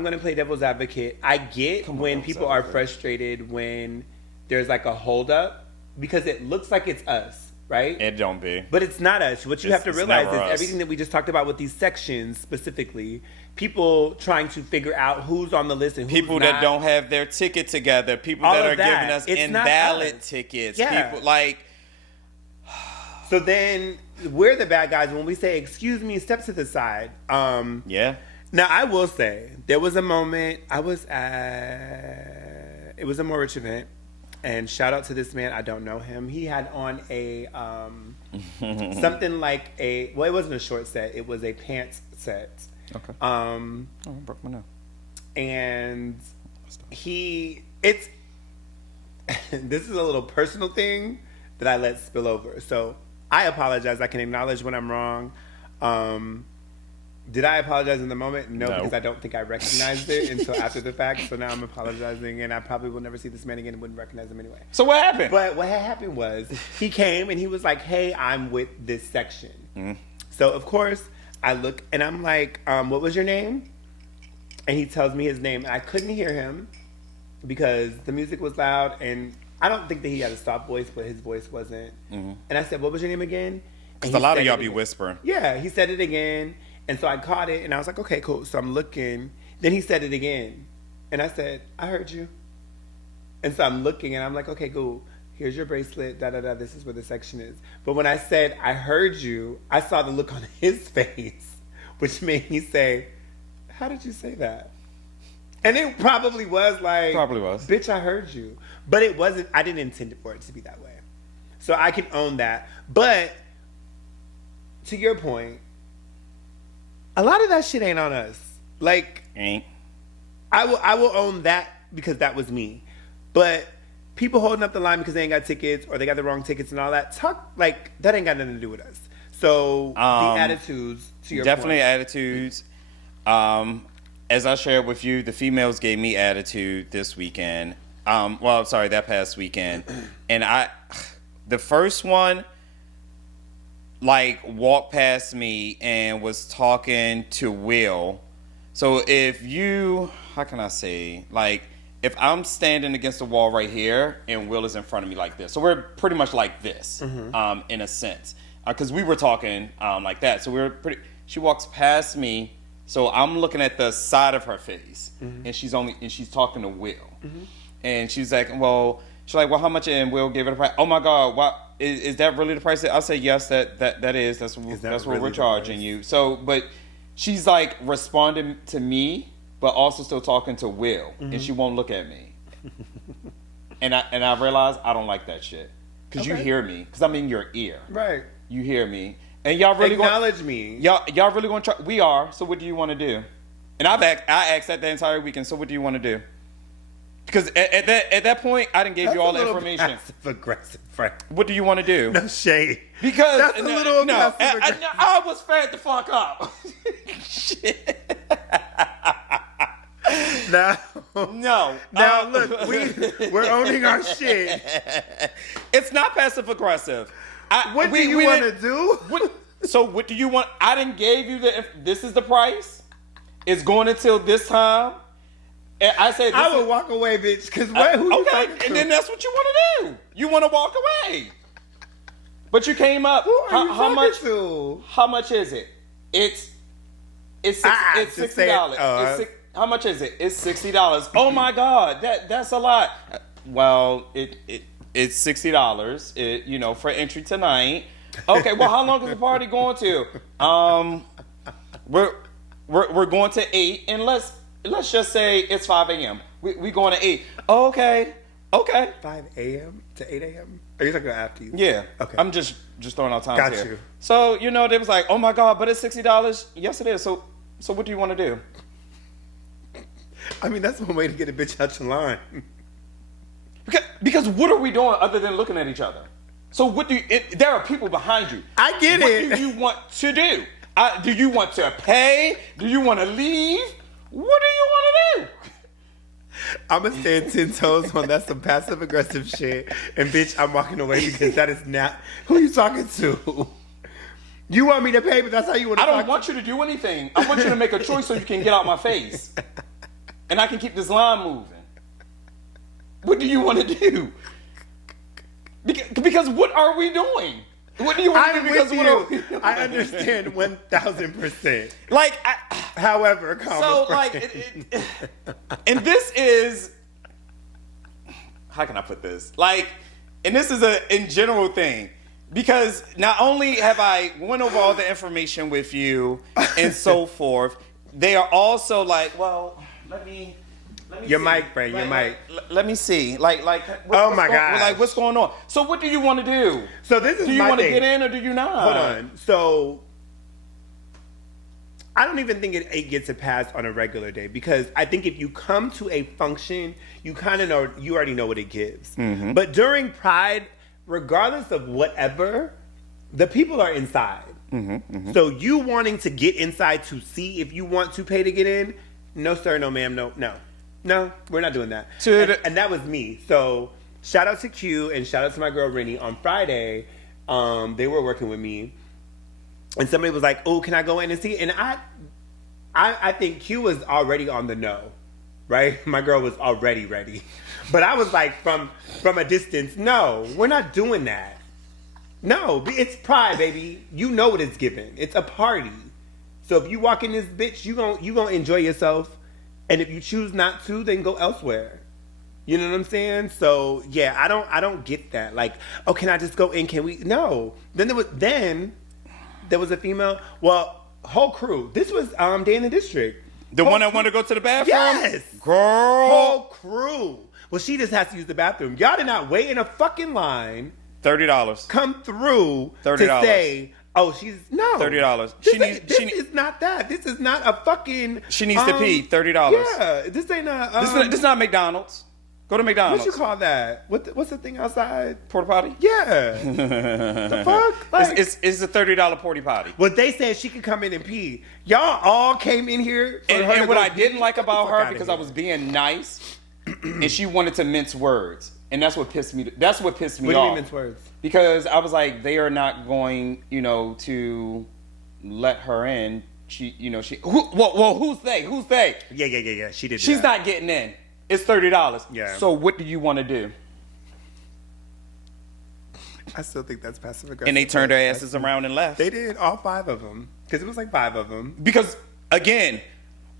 gonna play devil's advocate. I get when people are frustrated when there's like a holdup because it looks like it's us. Right? It don't be. But it's not us. What you have to realize is us. everything that we just talked about with these sections specifically, people trying to figure out who's on the list and who's people not. that don't have their ticket together, people All that of are that. giving us It's not invalid us. tickets, Yeah. people like. So then we're the bad guys when we say, "Excuse me, step to the side." Yeah. Now I will say there was a moment it was a more rich event. And shout out to this man. I don't know him. He had on a something like it wasn't a short set. It was a pants set. Okay. I broke my nose. And this is a little personal thing that I let spill over. So I apologize. I can acknowledge when I'm wrong. Did I apologize in the moment? No, because I don't think I recognized it until after the fact. So now I'm apologizing, and I probably will never see this man again and wouldn't recognize him anyway. So what happened? But what had happened was he came and he was like, "Hey, I'm with this section." So of course I look and I'm like, "What was your name?" And he tells me his name, and I couldn't hear him because the music was loud, and I don't think that he had a soft voice, but his voice wasn't. And I said, "What was your name again?" Because a lot of y'all be whispering. Yeah, he said it again. And so I caught it, and I was like, okay, cool. So I'm looking. Then he said it again. And I said, I heard you. And so I'm looking, and I'm like, okay, cool. Here's your bracelet, da-da-da. This is where the section is. But when I said, I heard you, I saw the look on his face, which made me say, how did you say that? And it probably was like, bitch, I heard you. But it wasn't, I didn't intend for it to be that way. So I can own that. But to your point, a lot of that shit ain't on us. Like, ain't. I will own that because that was me. But people holding up the line because they ain't got tickets or they got the wrong tickets and all that, that ain't got nothing to do with us. So the attitudes, to your definitely point. attitudes. As I shared with you, the females gave me attitude this weekend. That past weekend. And the first one, walked past me and was talking to Will. So how can I say, if I'm standing against the wall right here and Will is in front of me like this, so we're pretty much like this, in a sense, because we were talking like that. So she walks past me, so I'm looking at the side of her face, and she's talking to Will, and she's like, well, how much? And Will gave it a price. Oh my God, what? Is that really the price? I'll say yes. That is. That's what we're charging you. So, but she's responding to me, but also still talking to Will, and she won't look at me. and I realize I don't like that shit because you hear me because I'm in your ear. Right. You hear me, And y'all really acknowledge me. Y'all really gonna try? We are. So what do you want to do? And I asked that the entire weekend. So what do you want to do? Because at that point, I didn't give you all the information. Passive aggressive, Frank. What do you want to do? No shade. Because that's a little passive aggressive. I was fed the fuck up. Shit. No. Now look, we're owning our shit. It's not passive aggressive. What do you want to do? So what do you want? I didn't give you this is the price. It's going until this time. And I said I would walk away, bitch. Because who you talking to? And then that's what you want to do. You want to walk away. But you came up. Who are you how much? To? How much is it? It's $60. How much is it? It's $60. Oh my God, that's a lot. Well, it's $60. For entry tonight. Okay, well, how long is the party going to? We're going to 8, and let's just say it's 5 a.m. We going to 8. Oh, okay. 5 a.m. to 8 a.m. Are you talking about after you? Yeah. Okay. I'm just throwing out times Got here. you. So they was like, oh my God, but it's $60. Yes, it is. So what do you want to do? I mean, that's one way to get a bitch out your line. Because what are we doing other than looking at each other? So there are people behind you. I get it. What do you want to do? Do you want to pay? Do you want to leave? What do you want to do? I'm going to stand 10 toes on that's some passive aggressive shit. And bitch, I'm walking away because that is not, who are you talking to? You want me to pay, but that's how you want to I don't want you to do anything. I want you to make a choice so you can get out my face. And I can keep this line moving. What do you want to do? Because what are we doing? What do you want to do? Because what are we doing? I understand 1,000%. However, and this is, how can I put this? And this is in general thing. Because not only have I went over all the information with you and so forth, they are also like, well, let me your see. mic, Brad, your mic. Let me see. God. What's going on? So what do you want to do? So this is do you want to get in or do you not? Hold on. So I don't even think it gets a pass on a regular day because I think if you come to a function, you kind of know, you already know what it gives. Mm-hmm. But during Pride, regardless of whatever, the people are inside. Mm-hmm, mm-hmm. So you wanting to get inside to see if you want to pay to get in, no sir, no ma'am, no, we're not doing that. And that was me. So shout out to Q and shout out to my girl Rennie. On Friday, they were working with me, and somebody was like, "Oh, can I go in and see?" And I think Q was already on the no, right? My girl was already ready, but I was like from a distance, no, we're not doing that. No, it's Pride, baby. You know what it's given. It's a party. So if you walk in this bitch, you gonna enjoy yourself. And if you choose not to, then go elsewhere. You know what I'm saying? So yeah, I don't get that. Like, oh, can I just go in? Can we? No. Then there was a female. Well, whole crew. This was Day in the District. The one that wanted to go to the bathroom? Yes. Girl. Whole crew. Well, she just has to use the bathroom. Y'all did not wait in a fucking line. $30. Come through $30. To say, oh, she's no $30. This is not that. This is not a fucking. She needs to pee. $30. Yeah, this ain't a. This is not McDonald's. Go to McDonald's. What you call that? What's the thing outside? Porta potty? Yeah. The fuck? Like, it's a $30 porta potty. Well, they said she could come in and pee. Y'all all came in here. And what I didn't like about her, because I was being nice, and she wanted to mince words. And that's what pissed me. That's what pissed me off. What do you mean mince words? Because I was like, they are not going, to let her in. Who's they? Who's they? Yeah. She did. She's not getting in. It's $30. Yeah. So what do you want to do? I still think that's passive aggressive. And they turned their asses around and left. They did, all 5 of them, because it was like 5 of them. Because again,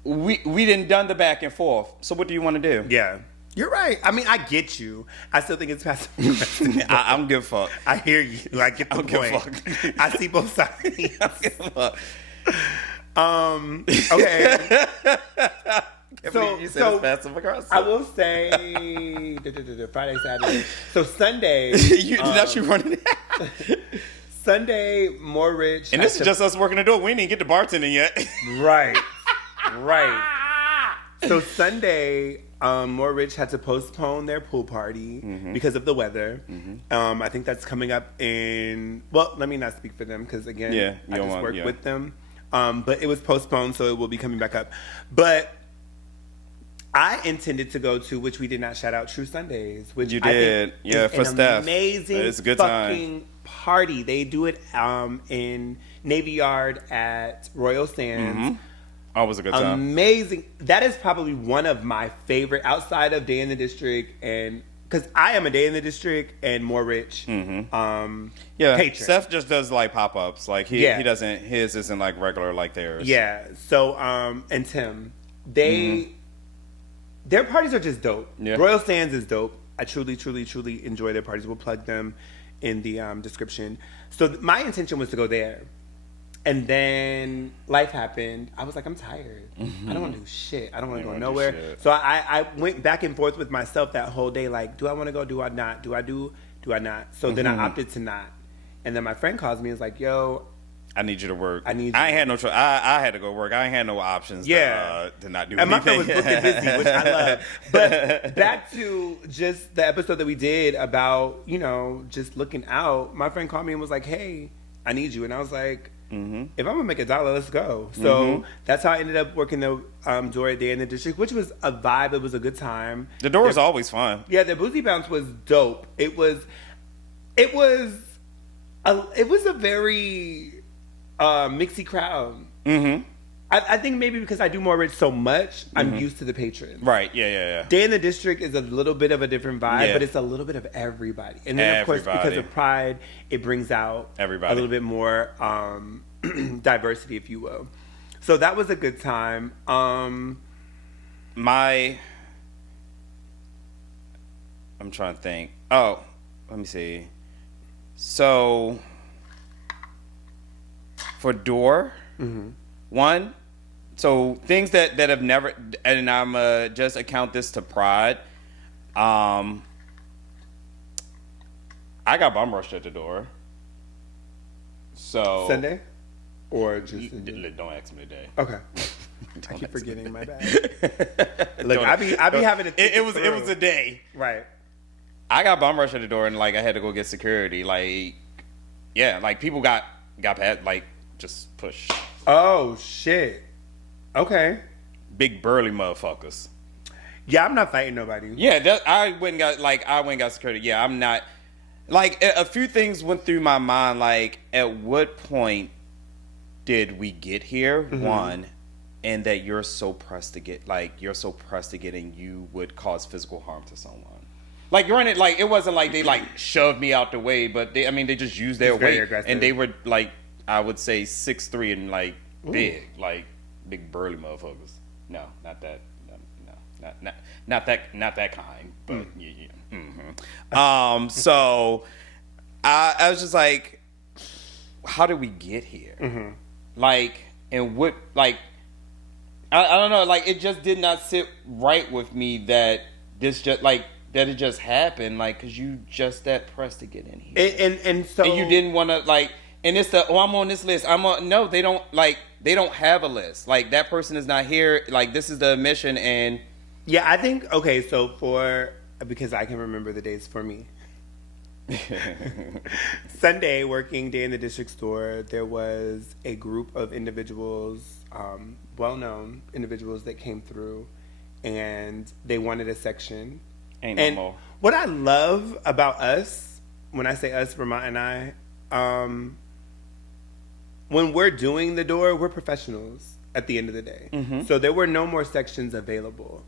we didn't done the back and forth. So what do you want to do? Yeah. You're right. I mean, I get you. I still think it's passive aggressive. I'm good fuck. I hear you. I get the point. I see both sides. I'm good fuck. Okay. So you said it's passive aggressive. I will say Friday, Saturday. So Sunday. Now she running. Sunday, More Rich. And this is just us working the door. We didn't even get to bartending yet. Right. So Sunday, More Rich had to postpone their pool party because of the weather. I think that's coming up in. Well, let me not speak for them because again, I just work with them. But it was postponed, so it will be coming back up. But I intended to go to, which we did not shout out, True Sundays, which You I did, think yeah, is for an Steph. amazing It's a good fucking time. party. They do it in Navy Yard at Royal Sands. Always a good time. Amazing. That is probably one of my favorite outside of Day in the District, and because I am a Day in the District and More Rich. Patron. Seth just does like pop ups. Like he doesn't. His isn't like regular like theirs. Yeah. So and Tim, their parties are just dope. Yeah. Royal Sands is dope. I truly, truly, truly enjoy their parties. We'll plug them in the description. So my intention was to go there. And then life happened. I was like, I'm tired. I don't want to do shit. I don't want to go nowhere. So I went back and forth with myself that whole day. Like, do I want to go? Do I not? Do I do? Do I not? So then I opted to not. And then my friend calls me and is like, yo, I need you to work. I ain't had no choice. I had to go work. I ain't had no options to not do anything. And my friend was booked and busy, which I love. But back to just the episode that we did about, just looking out. My friend called me and was like, hey, I need you. And I was like, if I'm going to make $1, let's go. So that's how I ended up working the door at Day in the District, which was a vibe. It was a good time. The door is always fun. Yeah, the Boozy Bounce was dope. It was a very mixy crowd. I think maybe because I do More Rich so much, I'm used to the patrons. Right, yeah. Day in the District is a little bit of a different vibe, but it's a little bit of everybody. And then, of course, because of Pride, it brings out everybody. A little bit more diversity, if you will. So that was a good time. I'm trying to think. Oh, let me see. So, for door, one... So things that have never, and I'm just account this to Pride. I got bum rushed at the door. So Sunday, or just don't ask me today. Okay, I keep forgetting. My bad. Look, I be having to. It was a day. Right. I got bum rushed at the door, and like I had to go get security. Like, yeah, like people got past, like just push. Oh shit. Okay. Big burly motherfuckers. Yeah, I'm not fighting nobody. Yeah, I went and got security. Yeah, I'm not. Like, a few things went through my mind. Like, at what point did we get here? One, and that you're so pressed to get, and you would cause physical harm to someone. Like, granted, like it wasn't like they like shoved me out the way, but they just used their weight, and they were like, I would say 6'3" and like big, like. Big burly motherfuckers. No, not that. No, not that kind. But yeah. So I was just like, how did we get here? Like, and what? Like, I don't know. Like, it just did not sit right with me that this just like that it just happened. Like, cause you just that pressed to get in here, and so you didn't want to like. And it's I'm on this list. No, they don't they don't have a list. Like that person is not here. Like this is the mission and yeah, I think okay, so because I can remember the days for me. Sunday working Day in the District store, there was a group of individuals, well-known individuals that came through and they wanted a section. Ain't no more. What I love about us, when I say us, Ramont and I, when we're doing the door, we're professionals at the end of the day. So there were no more sections available.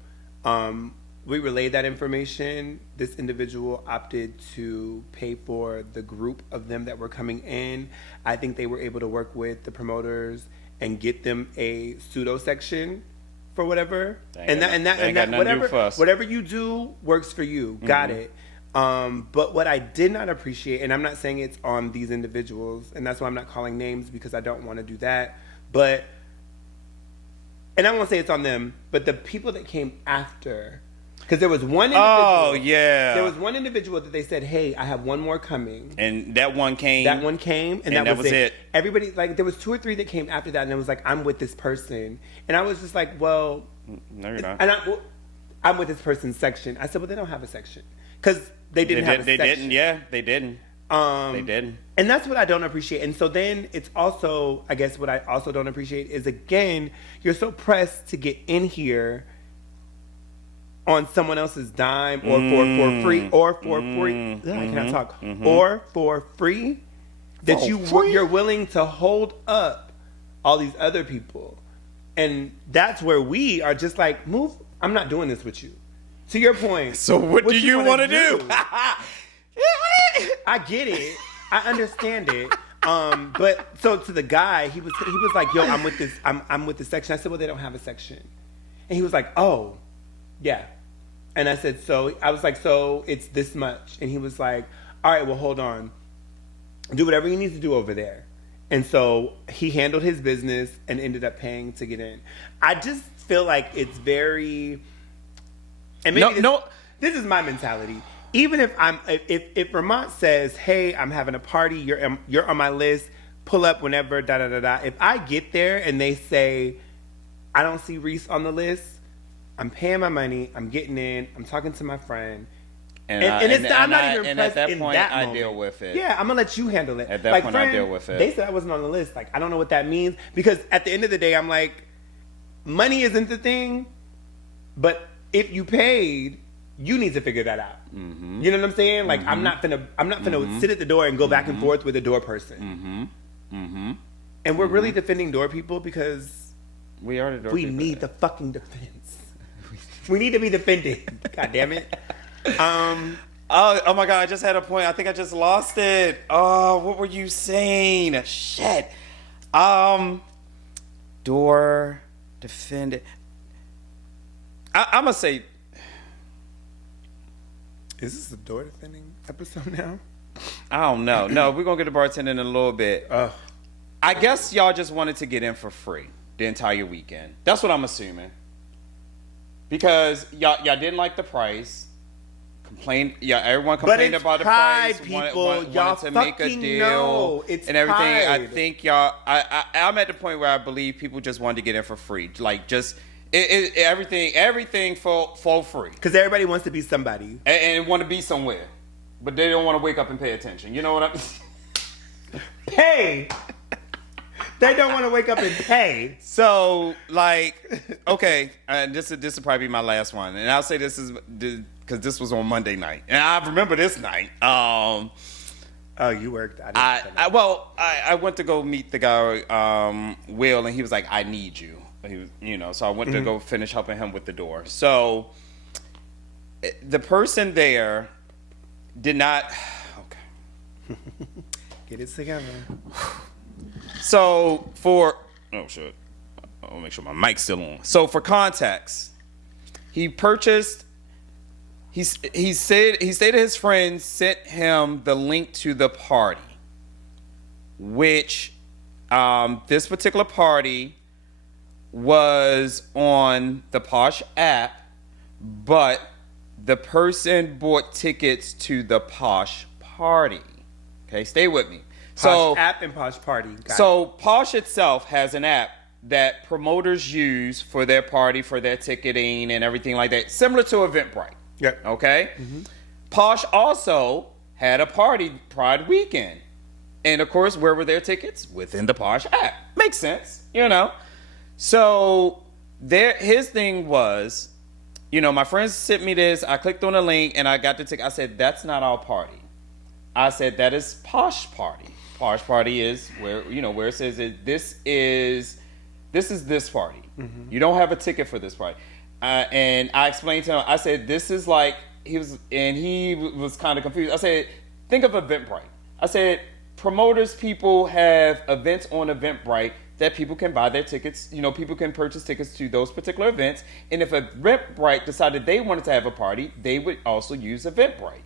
We relayed that information. This individual opted to pay for the group of them that were coming in. I think they were able to work with the promoters and get them a pseudo section for whatever. And that whatever you do works for you. Got it. But what I did not appreciate, and I'm not saying it's on these individuals, and that's why I'm not calling names because I don't want to do that, and I won't say it's on them, but the people that came after Because there was one individual. Oh, yeah. There was one individual that they said, hey, I have one more coming. And that one came. That one came, and that was it. it. Everybody, like, there was 2 or 3 that came after that, and it was like, I'm with this person. And I was just like, well. No, you're not. And I'm with this person's section. I said, well, they don't have a section. Because they didn't have a section. They didn't, yeah. They didn't. They didn't. And that's what I don't appreciate. And so then it's also, I guess what I also don't appreciate is, again, you're so pressed to get in here on someone else's dime or for free or for free. I cannot talk. Or for free that you're willing to hold up all these other people. And that's where we are just like, move. I'm not doing this with you. To your point. So what do you want to do? I get it. I understand it. But so to the guy, he was like, yo, I'm with this section. I said, well, they don't have a section. And he was like, oh, yeah. And I said, so it's this much. And he was like, all right, well, hold on. Do whatever you need to do over there. And so he handled his business and ended up paying to get in. I just feel like it's very, and maybe this is my mentality. Even if Ramont says, hey, I'm having a party, you're on my list, pull up whenever, da da da da. If I get there and they say, I don't see Reese on the list, I'm paying my money, I'm getting in, I'm talking to my friend. I'm not even impressed at that in point, that I moment. deal with it. Yeah, I'm going to let you handle it. At that point, friend, I deal with it. They said I wasn't on the list. Like, I don't know what that means. Because at the end of the day, I'm like, money isn't the thing. But if you paid, you need to figure that out. Mm-hmm. You know what I'm saying? Like, I'm not finna sit at the door and go back and forth with a door person. And we're really defending door people because we are the door we people. need the fucking defense. We need to be defended. God damn it. Oh my God, I just had a point. I think I just lost it. Oh, what were you saying? Shit. Door defended. I'm gonna say, is this the door defending episode now? I don't know. No, we're gonna get to bartending in a little bit. I guess y'all just wanted to get in for free the entire weekend. That's what I'm assuming. Because y'all didn't like the price. Everyone complained about the price. Wanted to make a deal and everything. Pride. I think y'all. I'm at the point where I believe people just wanted to get in for free, like just everything for free. Because everybody wants to be somebody and want to be somewhere, but they don't want to wake up and pay attention. You know what I'm? Pay. They don't want to wake up and pay. So, like, okay, this will probably be my last one, and I'll say this is because this was on Monday night, and I remember this night. Oh, you worked. I went to go meet the guy, Will, and he was like, "I need you." So I went to go finish helping him with the door. So the person there did not. Okay, get it together. So I'll make sure my mic's still on. So for context, he said his friends sent him the link to the party, which this particular party was on the Posh app, but the person bought tickets to the Posh party. Okay, stay with me. Posh app and Posh party. Posh itself has an app that promoters use for their party, for their ticketing and everything like that, similar to Eventbrite. Yep. Okay? Mm-hmm. Posh also had a party Pride weekend. And of course, where were their tickets? Within the Posh app. Makes sense, So his thing was, my friends sent me this. I clicked on the link and I got the ticket. I said, that's not our party. I said, that is Posh party. Posh party is where it says this is this party. Mm-hmm. You don't have a ticket for this party. And I explained to him, I said, this is like, he was kind of confused. I said, think of Eventbrite. I said, people have events on Eventbrite that people can buy their tickets. People can purchase tickets to those particular events. And if Eventbrite decided they wanted to have a party, they would also use Eventbrite.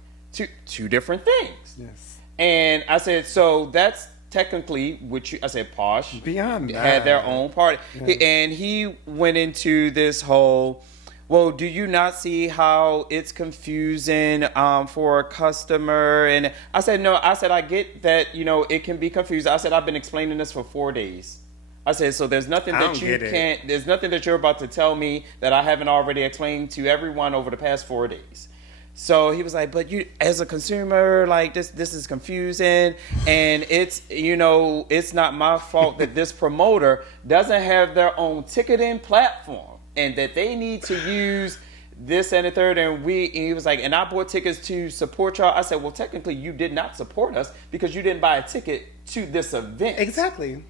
Two different things. Yes. And I said, so that's technically I said Posh Beyond that. had their own party. Yeah. And he went into this whole, well, do you not see how it's confusing for a customer? And I said, no, I said, I get that, it can be confusing. I said, I've been explaining this for 4 days. I said, so there's nothing that you can't, there's nothing that you're about to tell me that I haven't already explained to everyone over the past 4 days. So he was like, but you, as a consumer, like this is confusing, and it's, it's not my fault that this promoter doesn't have their own ticketing platform, and that they need to use this and the third. And he was like, and I bought tickets to support y'all. I said, well, technically you did not support us because you didn't buy a ticket to this event. Exactly.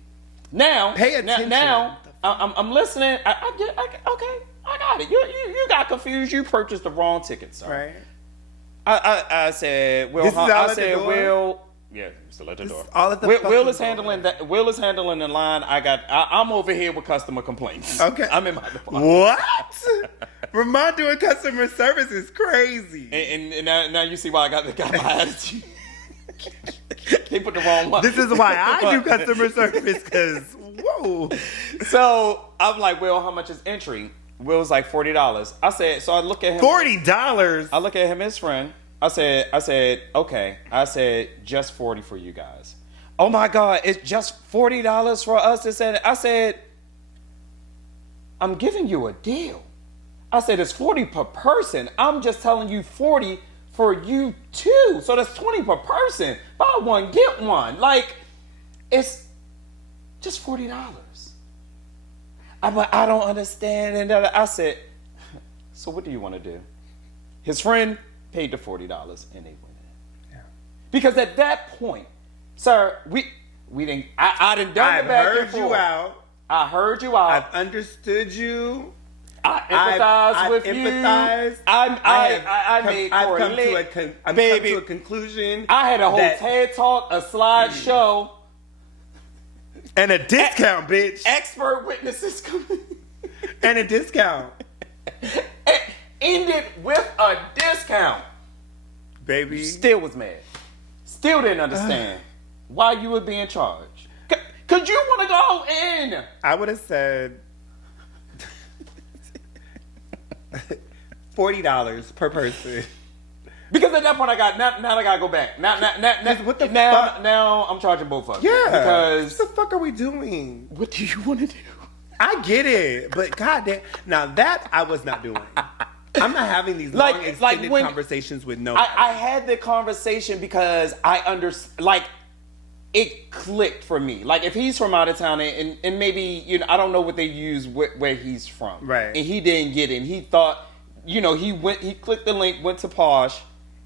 Now, pay attention. Now, I'm listening. Okay, I got it. You got confused. You purchased the wrong ticket, sir. Right. I said, Will. Will. Yeah, still at the door. All at the Will is handling that. Will is handling the line. I'm over here with customer complaints. Okay. I'm in my department. What? Ramont doing customer service is crazy. And now you see why I got my attitude. They put the wrong one. This is why I do customer service, because whoa. So I'm like, Will, how much is entry? Will's like $40. I said, so I look at him. $40. I look at him, his friend. I said, okay. I said, just 40 for you guys. Oh my God, it's just $40 for us to send. I said, I'm giving you a deal. I said, it's 40 per person. I'm just telling you 40 for you too. So that's 20 per person. Buy one, get one. Like, it's just $40. I'm like, I don't understand. And I said, so what do you want to do? His friend paid the $40 and they went in. Yeah. Because at that point, sir, we didn't. I didn't done the back and forth. I heard you out. I heard you out. I've understood you. I empathize with you. I made for a lick. I've come to a conclusion. I had a whole TED talk, a slideshow, and a discount, bitch. Expert witnesses coming. And a discount. Ended with a discount. Baby. Still was mad. Still didn't understand why you would be in charge. Cause you want to go in. I would have said $40 per person. Because at that point I got now I gotta go back. Now what the fuck? Now I'm charging both of us. Yeah. Because what the fuck are we doing? What do you want to do? I get it, but goddamn, now that I was not doing. I'm not having these long extended conversations with nobody. I had the conversation because I understand. Like, it clicked for me. Like, if he's from out of town and maybe I don't know what they use where he's from, right? And he didn't get it. And he thought, he clicked the link, went to Posh.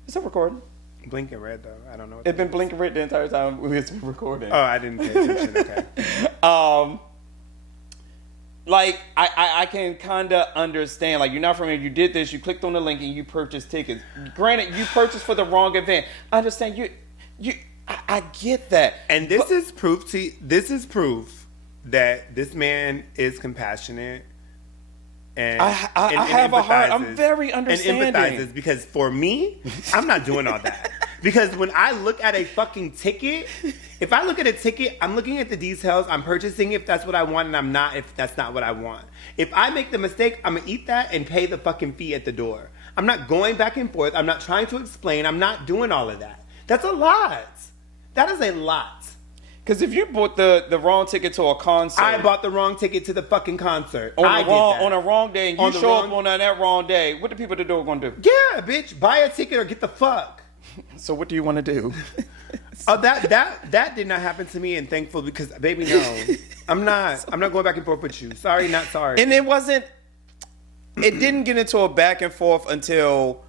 Is it recording? Blinking red though. I don't know. It's been blinking red the entire time it's been recording. Oh, I didn't pay attention. Okay. Like, I can kind of understand. Like, you're not from here. You did this. You clicked on the link and you purchased tickets. Granted, you purchased for the wrong event. I understand. I get that. And this is proof that this man is compassionate. And I have a heart. I'm very understanding. And empathizes, because for me, I'm not doing all that. Because when I look at a fucking ticket, if I look at a ticket, I'm looking at the details. I'm purchasing if that's what I want, and I'm not if that's not what I want. If I make the mistake, I'm going to eat that and pay the fucking fee at the door. I'm not going back and forth. I'm not trying to explain. I'm not doing all of that. That's a lot. That is a lot. Because if you bought the wrong ticket to a concert. I bought the wrong ticket to the fucking concert. On a wrong day, and you show up on that wrong day, what the people at the door going to do? Yeah, bitch. Buy a ticket or get the fuck. So what do you want to do? Oh, that did not happen to me, and thankful, because baby, no, I'm not going back and forth with you. Sorry, not sorry. And it didn't get into a back and forth until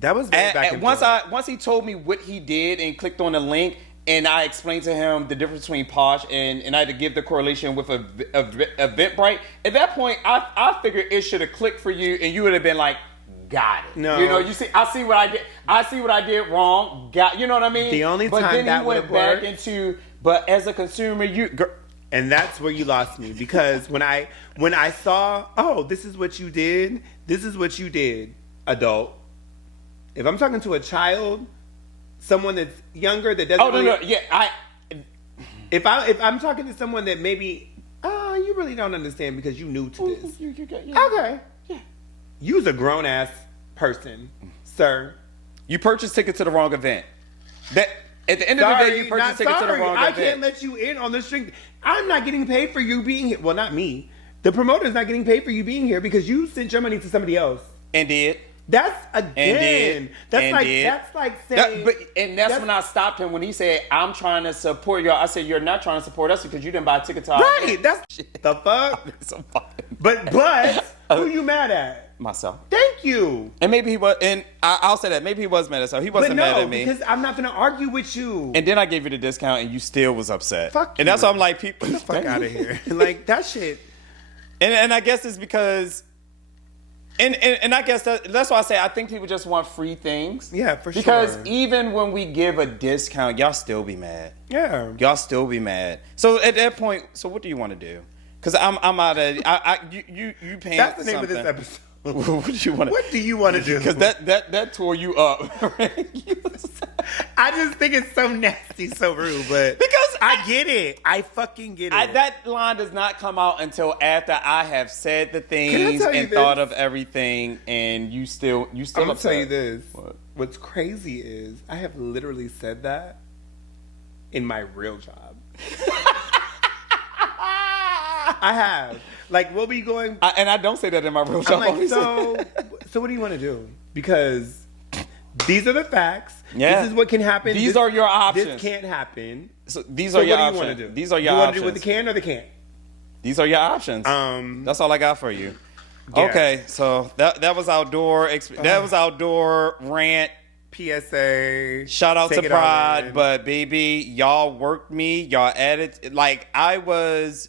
that was back and forth. Once he told me what he did and clicked on the link, and I explained to him the difference between Posh and I had to give the correlation with Eventbrite. At that point, I figured it should have clicked for you, and you would have been like, got it. No. You see, I see what I did wrong. You know what I mean? The only time then that he went back into, but as a consumer, and that's where you lost me, because when I saw, oh, this is what you did, adult. If I'm talking to a child, someone that's younger that doesn't. If I'm talking to someone that maybe, you really don't understand because you new to this. Okay. You's a grown ass person, sir. You purchased tickets to the wrong event. That at the end of the day, you purchased tickets to the wrong event. I can't let you in on this string. I'm not getting paid for you being here. Well, not me. The promoter's not getting paid for you being here because you sent your money to somebody else. And did. That's again. That's like saying. That's when I stopped him when he said, "I'm trying to support y'all." I said, "You're not trying to support us because you didn't buy a ticket to our right." event." That's the fuck. But who you mad at? Myself. Thank you. And maybe he was, and I'll say that maybe he was mad at himself. He wasn't mad at me because I'm not gonna argue with you. And then I gave you the discount, and you still was upset. Fuck and you. That's why I'm like, people, get the fuck out of here. Like that shit. And I guess it's because, and I guess that's why I say I think people just want free things. Yeah, for sure. Because even when we give a discount, y'all still be mad. Yeah, y'all still be mad. So at that point, so what do you want to do? Because I'm out of you paying. That's the name something. of this episode. What do you want to do? Because that tore you up. I just think it's so nasty, so rude, but because I get it. I fucking get it. That line does not come out until after I have said the things and thought of everything, and you still. I'm gonna tell you this. What's crazy is I have literally said that in my real job. I have. Like, we'll be going... and I don't say that in my real job. I'm like, so what do you want to do? Because these are the facts. Yeah. This is what can happen. These are your options. This can't happen. So these are your options. What do you want to do? These are your options. You want options. to do with the can or the can't? These are your options. That's all I got for you. Yeah. Okay, so that was outdoor. That was outdoor rant. PSA. Shout out to Pride, but baby, y'all worked me. Y'all added like I was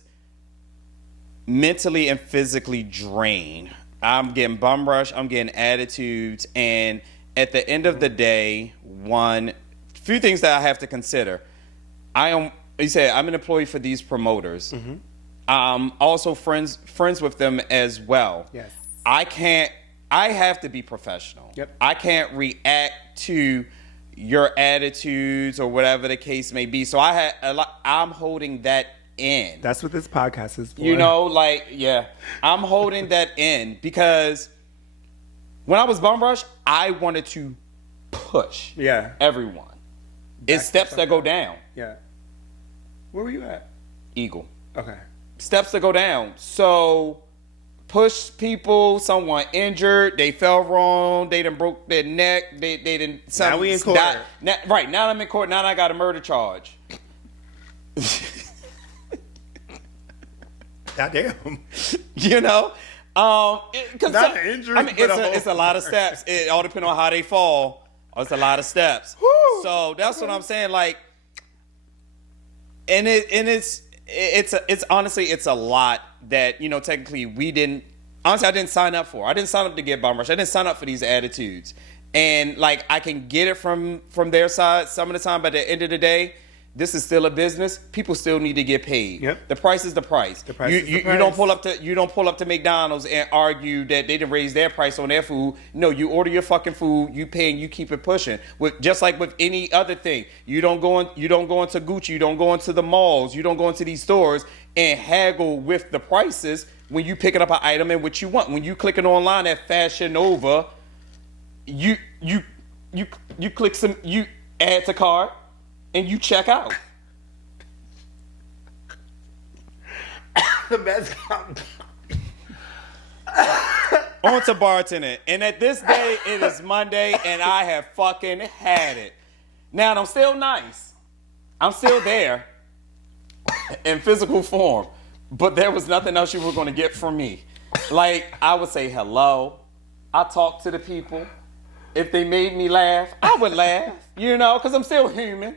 mentally and physically drained. I'm getting bum rush. I'm getting attitudes, and at the end of the day, few things that I have to consider. You said I'm an employee for these promoters. Mm-hmm. I'm also friends with them as well. Yes. I have to be professional. Yep. I can't react to your attitudes or whatever the case may be. So I'm holding that in. That's what this podcast is for. You know, I'm holding that in because when I was bum rush, I wanted to push everyone. It's steps that go down. Yeah. Where were you at? Eagle. Okay. Steps that go down. So push people, someone injured, they fell wrong, they done broke their neck, they didn't. Now we in court. Right, now I'm in court, now I got a murder charge. Goddamn. You know? Not an injury, it's a lot of steps. It all depends on how they fall. It's a lot of steps. Woo. So that's what I'm saying. Like, it's honestly, it's a lot that, you know, technically I didn't sign up for. I didn't sign up to get bum rush. I didn't sign up for these attitudes. And like, I can get it from their side some of the time, but at the end of the day, this is still a business. People still need to get paid. Yep. The price is the price. You don't pull up to McDonald's and argue that they didn't raise their price on their food. No, you order your fucking food, you pay, and you keep it pushing. Just like with any other thing, you don't go into Gucci, you don't go into the malls, you don't go into these stores and haggle with the prices when you picking up an item and what you want. When you clicking online at Fashion Nova, you click you add to cart. And you check out. The best. On to bartending. And at this day, it is Monday, and I have fucking had it. Now, I'm still nice. I'm still there in physical form. But there was nothing else you were going to get from me. Like, I would say hello. I talk to the people. If they made me laugh, I would laugh. You know, because I'm still human.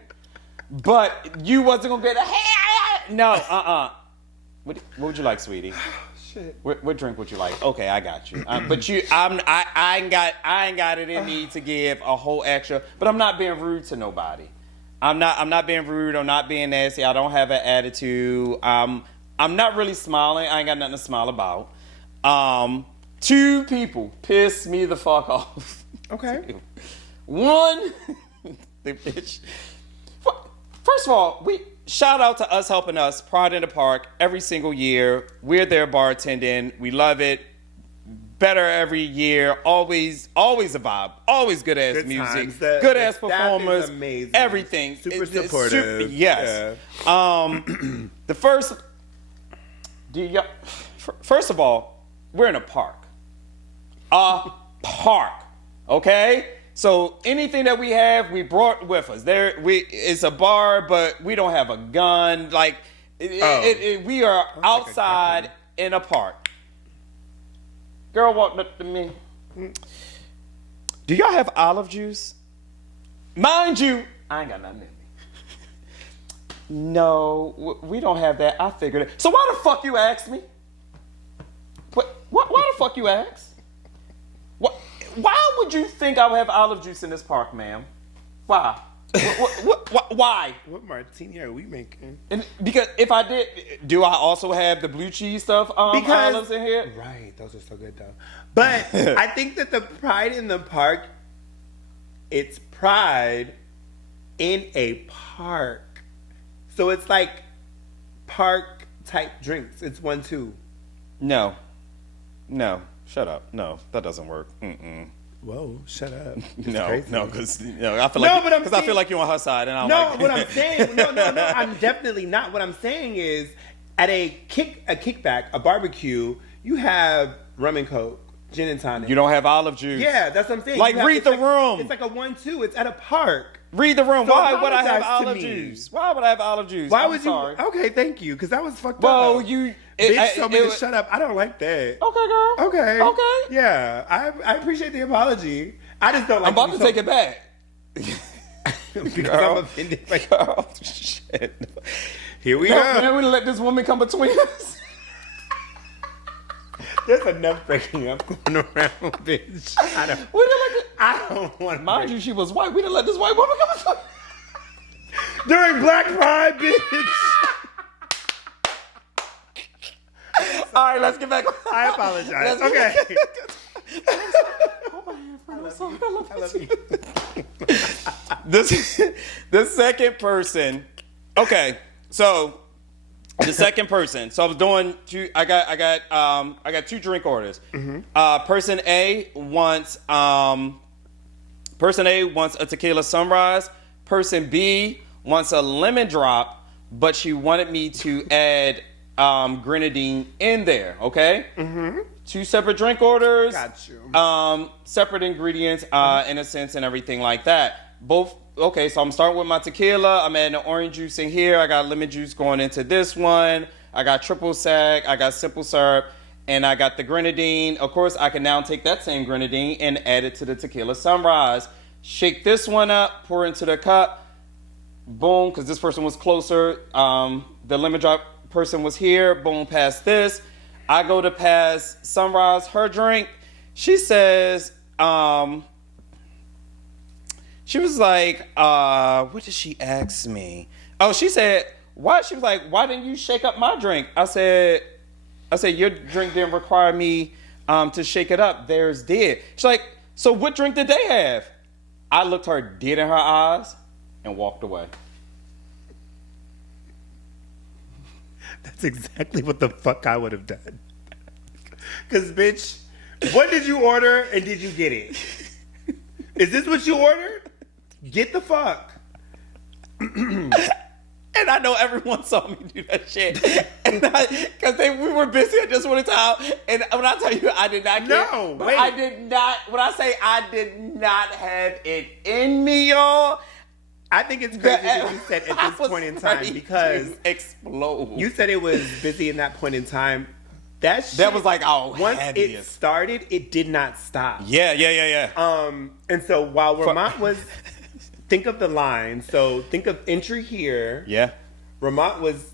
But you wasn't gonna get a no. What would you like, sweetie? Shit. What drink would you like? Okay, I got you. But I ain't got it in me to give a whole extra. But I'm not being rude to nobody. I'm not being rude. I'm not being nasty. I don't have an attitude. I'm not really smiling. I ain't got nothing to smile about. 2 people piss me the fuck off. Okay. 1, the bitch. First of all, shout out to Us Helping Us, Pride in the Park, every single year. We're there bartending. We love it. better every year. Always a vibe. Always good ass Good music. times. Good The ass staff performers. is amazing. Everything. Super It's supportive. yes. Yeah. The first. First of all, we're in a park. A park. Okay. So anything that we have, we brought with us. It's a bar, but we don't have a gun. Like we are outside in a park. Girl walked up to me. Do y'all have olive juice? Mind you, I ain't got nothing in me. No, we don't have that. I figured it. So why the fuck you asked me? Why the fuck you asked? Why would you think I would have olive juice in this park, ma'am? Why? Why? What martini are we making? And because if I did, do I also have the blue cheese stuff? Olives in here. Right, those are so good though. But I think that the pride in the park, it's pride in a park. So it's like park type drinks. It's 1-2. No. Shut up. No, that doesn't work. Whoa, shut up. It's No, crazy. because I feel like I feel like you're on her side, and I'm like, what I'm saying, no, I'm definitely not. What I'm saying is, at a kickback, a barbecue, you have rum and coke, gin and tonic. you don't have olive juice. Yeah, that's what I'm saying. Like, read the room. It's like a 1-2. It's at a park. Read the room. So Why would I have apologize to olive me. juice? Why would I have olive juice? Why I'm would sorry. you? Okay, thank you, because that was fucked Well, up. you. Bitch told me to shut up. I don't like that. Okay, girl. Okay. Okay. Yeah, I appreciate the apology. I just don't like. I'm about to take it back. because Girl. I'm offended. By Girl, shit. Here we Man, go. we let this woman come between us. There's enough breaking up going around, bitch. I don't want. Mind you, she was white. We didn't let this white woman come between us. During Black Pride, bitch. All right, let's get back. I apologize. Let's get Okay. I love you. The second person. Okay, so the second person. So I was doing two. I got two drink orders. Person A wants a tequila sunrise. Person B wants a lemon drop, but she wanted me to add grenadine in there. Okay. Two separate drink orders. Got you. Separate ingredients, in a sense, and everything like that. Both. Okay, so I'm starting with my tequila. I'm adding the orange juice in here. I got lemon juice going into this one. I got triple sec. I got simple syrup. And I got the grenadine. Of course, I can now take that same grenadine and add it to the tequila sunrise. Shake this one up, pour it into the cup. Boom, because this person was closer. The lemon drop person was here. Boom, pass this. I go to pass sunrise, her drink. She says, she was like, what did she ask me? Oh, she said, why? She was like, why didn't you shake up my drink? I said, your drink didn't require me to shake it up. Theirs did. She's like, so what drink did they have? I looked her dead in her eyes and walked away. That's exactly what the fuck I would have done. Because, bitch, what did you order and did you get it? Is this what you ordered? Get the fuck. And I know everyone saw me do that shit. Because we were busy at this one time. And when I tell you, I did not care. No, but wait. I did not. When I say I did not have it in me, y'all. I think it's crazy that you said at this point in time because explode. you said it was busy in that point in time. That shit, That was like, oh, once heaviest. it started, it did not stop. Yeah. And so while Ramont was, think of the line. So think of entry here. Yeah. Ramont was,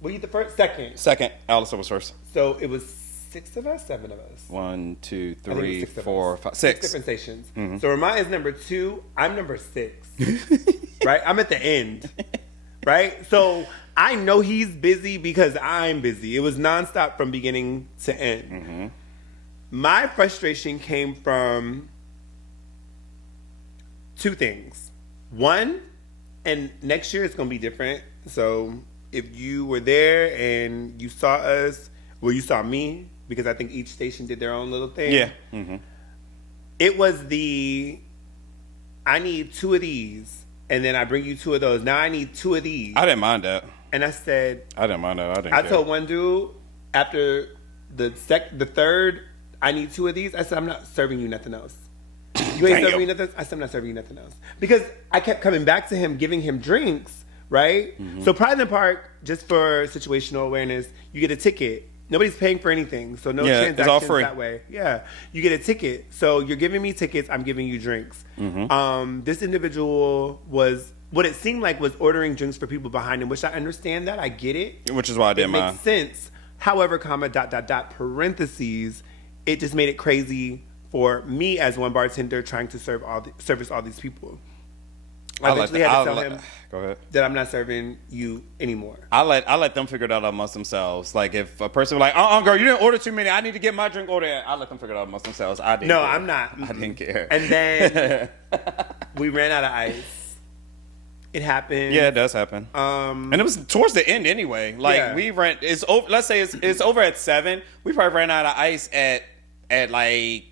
were you the first? Second. Second, Allison was first. So it was 6 of us, 7 of us. 1, 2, I think it was 3, 6 of 4, us. 5, 6 6. different stations. So Ramont is number 2. I'm number 6. Right? I'm at the end. Right? So I know he's busy because I'm busy. It was nonstop from beginning to end. My frustration came from 2 things. One, and next year it's going to be different. So if you were there and you saw us, well, you saw me because I think each station did their own little thing. Yeah. Mm-hmm. It was I need 2 of these, and then I bring you 2 of those. Now I need 2 of these. I didn't mind that. And I said, I didn't mind that. I told one dude after the third, I need 2 of these. I said, I'm not serving you nothing else. You ain't serving me nothing else? I said, I'm not serving you nothing else. Because I kept coming back to him, giving him drinks, right? Mm-hmm. So Pride in the Park, just for situational awareness, you get a ticket. Nobody's paying for anything, so no transactions it's all free. that way. Yeah, you get a ticket. So you're giving me tickets, I'm giving you drinks. Mm-hmm. This individual was, what it seemed like, was ordering drinks for people behind him, which I understand that. I get it. Which is why I did mine. It makes sense. However, parentheses, it just made it crazy for me as one bartender trying to service all these people. I eventually had to tell him that I'm not serving you anymore. I let them figure it out amongst themselves. Like if a person was like, girl, you didn't order too many. I need to get my drink order. I let them figure it out amongst themselves. I didn't. No, care. I'm not. I didn't care. And then we ran out of ice. It happened. Yeah, it does happen. And it was towards the end anyway. Like we ran. It's over. Let's say it's over at 7. We probably ran out of ice at like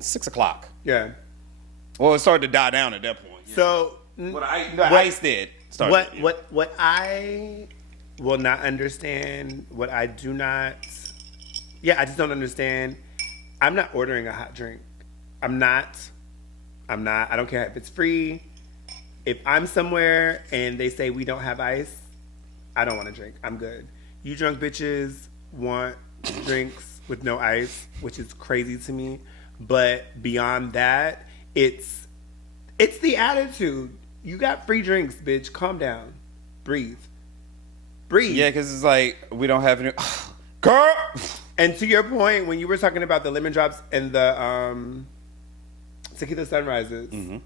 6 o'clock. Yeah. Well, it started to die down at that point. So ice did. What I will not understand, what I do not, I just don't understand. I'm not ordering a hot drink. I'm not. I don't care if it's free. If I'm somewhere and they say we don't have ice, I don't want to drink. I'm good. You drunk bitches want drinks with no ice, which is crazy to me. But beyond that, it's the attitude. You got free drinks, bitch. Calm down. Breathe. Yeah, because it's like, we don't have any... Girl! And to your point, when you were talking about the lemon drops and the tequila sunrises, mm-hmm.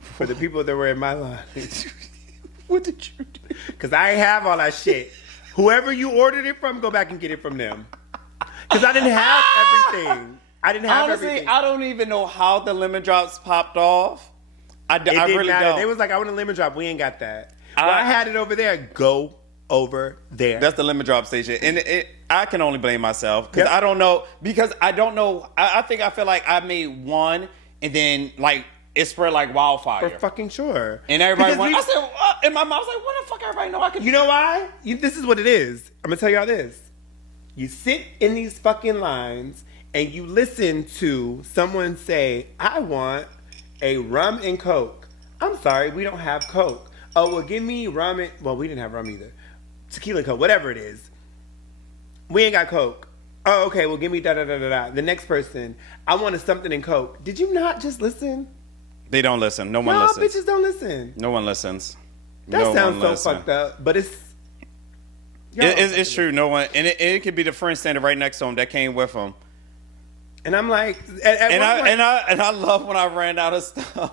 for the people that were in my line, what did you do? Because I ain't have all that shit. Whoever you ordered it from, go back and get it from them. Because I didn't have everything. Honestly, everything. I don't even know how the lemon drops popped off. I really don't. They was like, I want a lemon drop. We ain't got that. I had it over there. Go over there. That's the lemon drop station. And I can only blame myself. Because I don't know. I feel like I made one and then like it spread like wildfire. For fucking sure. And everybody went, I said, in my mouth, I was like, what the fuck everybody know I can do? You know why? This is what it is. I'm going to tell y'all this. You sit in these fucking lines and you listen to someone say, I want a rum and Coke. I'm sorry, we don't have Coke. Oh, well, give me rum and... Well, we didn't have rum either. Tequila Coke, whatever it is. We ain't got Coke. Oh, okay, well, give me da-da-da-da-da. The next person, I want a something in Coke. Did you not just listen? They don't listen. No one listens. Bitches don't listen. No one listens. That sounds so fucked up, but it's... It's true, no one... And it could be the friend standing right next to him that came with him. And I'm like, I love when I ran out of stuff.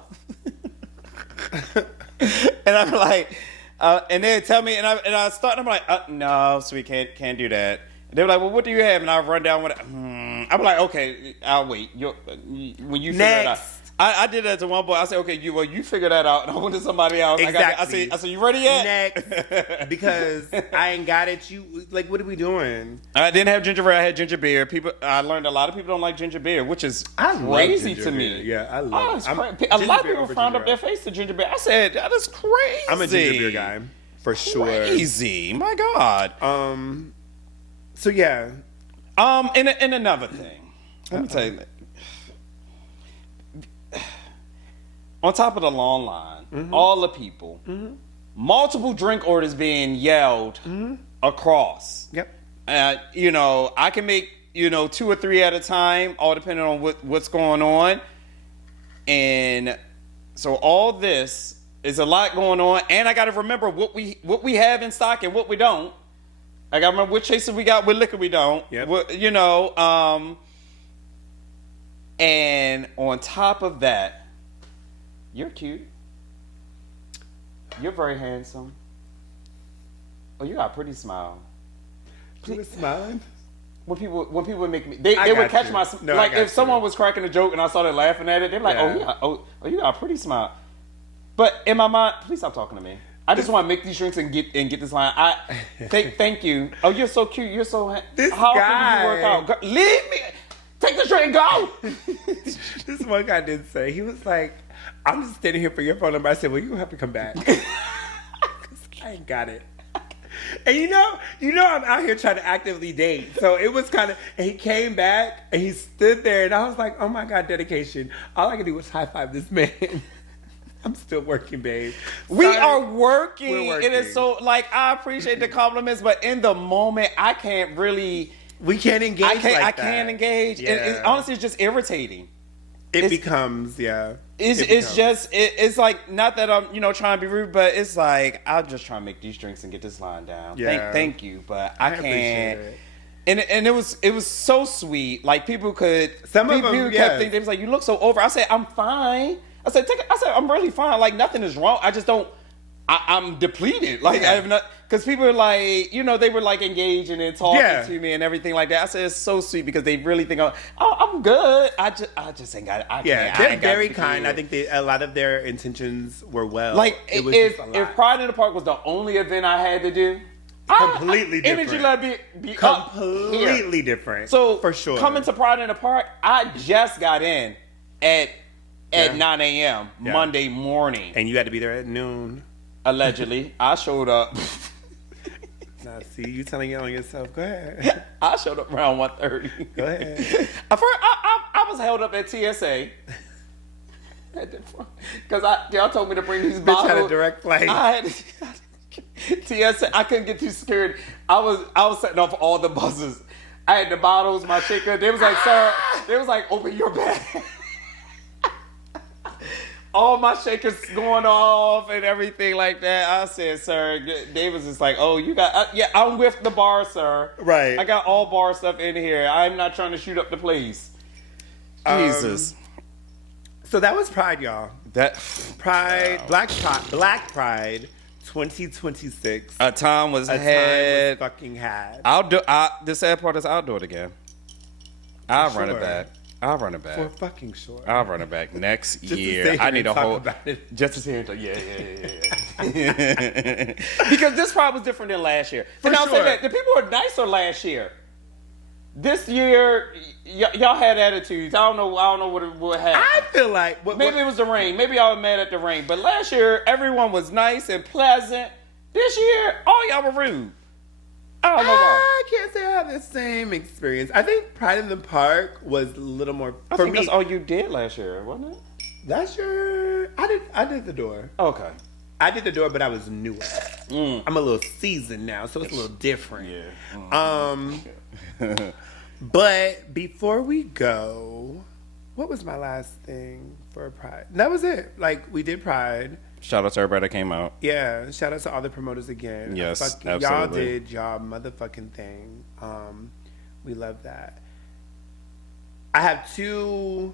And I'm like, and they tell me, and I start, and I'm like, no, so we can't do that. And they're like, well, what do you have? And I run down with it. I'm like, okay, I'll wait. When you figure it out. I did that to one boy. I said, okay, you figure that out. And I went to somebody else. Exactly. I said, you ready yet? Next. Because I ain't got it. Like, what are we doing? I didn't have ginger ale. I had ginger beer. I learned a lot of people don't like ginger beer, which is crazy to me. Yeah, I love it. A lot of people frowned up their face to ginger beer. I said, that is crazy. I'm a ginger beer guy, for sure. Crazy. My God. So, yeah. And another thing. Let me tell you that. On top of the long line, mm-hmm. all the people, mm-hmm. multiple drink orders being yelled mm-hmm. across. Yep. I can make 2 or 3 at a time, all depending on what's going on. And so all this is a lot going on, and I got to remember what we have in stock and what we don't. I got to remember what chasers we got, what liquor we don't. Yep. And on top of that. You're cute. You're very handsome. Oh, you got a pretty smile. You were smiling? When people make me, they would catch my if someone was cracking a joke and I started laughing at it, they're like, "Oh, you got a pretty smile." But in my mind, please stop talking to me. I just want to make these drinks and get this line. Thank you. Oh, you're so cute. You're so This how guy. often do you work out? Leave me. Take the drink and go. This one guy did say, he was like, I'm just standing here for your phone number. I said, well, you have to come back. 'Cause I ain't got it. And you know I'm out here trying to actively date. So it was kind of, and he came back and he stood there and I was like, oh my God, dedication. All I could do was high five this man. I'm still working, babe. We Sorry. are working. We're working. It is so, like, I appreciate the compliments, but in the moment, I can't really. We can't engage. I can't engage. Yeah. And honestly, it's just irritating. It becomes, yeah. It's like, not that I'm, trying to be rude, but it's like, I'll just try to make these drinks and get this line down. Yeah. Thank you, but I can't. Appreciate it. And it was so sweet. Like, people kept yes. thinking, they was like, you look so over. I said, I'm fine. I said, I'm really fine. Like, nothing is wrong. I just don't. I'm depleted. Like, Yeah. I have not. Because people are like, they were like engaging and talking to me and everything like that. I said, it's so sweet because they really think, I'm good. I just ain't got it. They're very kind. I think a lot of their intentions were well. Like, it was if just a lot. Pride in the Park was the only event I had to do, Completely different. Energy level be completely up here. different. So for sure, coming to Pride in the Park, I just got in at 9 a.m. Yeah. Monday morning. and you had to be there at noon. Allegedly, I showed up. Now, see, you telling it on yourself. Go ahead. I showed up around 1:30. Go ahead. At first, I was held up at TSA. Because y'all told me to bring these Bitch bottles. had a direct flight. I had TSA. I couldn't get through security. I was setting off all the buses. I had the bottles, my shaker. They was like, sir. They was like, open your bag. All my shakers going off and everything like that. I said, sir. Dave was just like, oh, you got. I'm with the bar, sir. Right. I got all bar stuff in here. I'm not trying to shoot up the place. Jesus. So that was Pride, y'all. That Pride, Black Pride 2026. a time was A had. time was fucking had. The sad part is I'll do it again. I'll run sure. it back. I'll run it back. For fucking sure. I'll run it back next Just to year. sit here I need and a talk whole. about it. Just to sit here and talk. Yeah. Because this Pride was different than last year. And I'll say sure. that the people were nicer last year. This year, y'all had attitudes. I don't know what happened. I feel like Maybe it was the rain. Maybe y'all were mad at the rain. But last year, everyone was nice and pleasant. This year, all y'all were rude. I don't know why. I can't say I have the same experience. I think Pride in the Park was a little more I for think me. that's all you did last year, wasn't it? Last year, I did the door. Okay. I did the door, but I was newer. I'm a little seasoned now, so it's a little different. Yeah. But before we go, what was my last thing for Pride? That was it. Like, we did Pride. Shout out to everybody that came out. Yeah, shout out to all the promoters again. Yes, Y'all absolutely. did y'all motherfucking thing. We love that. I have two.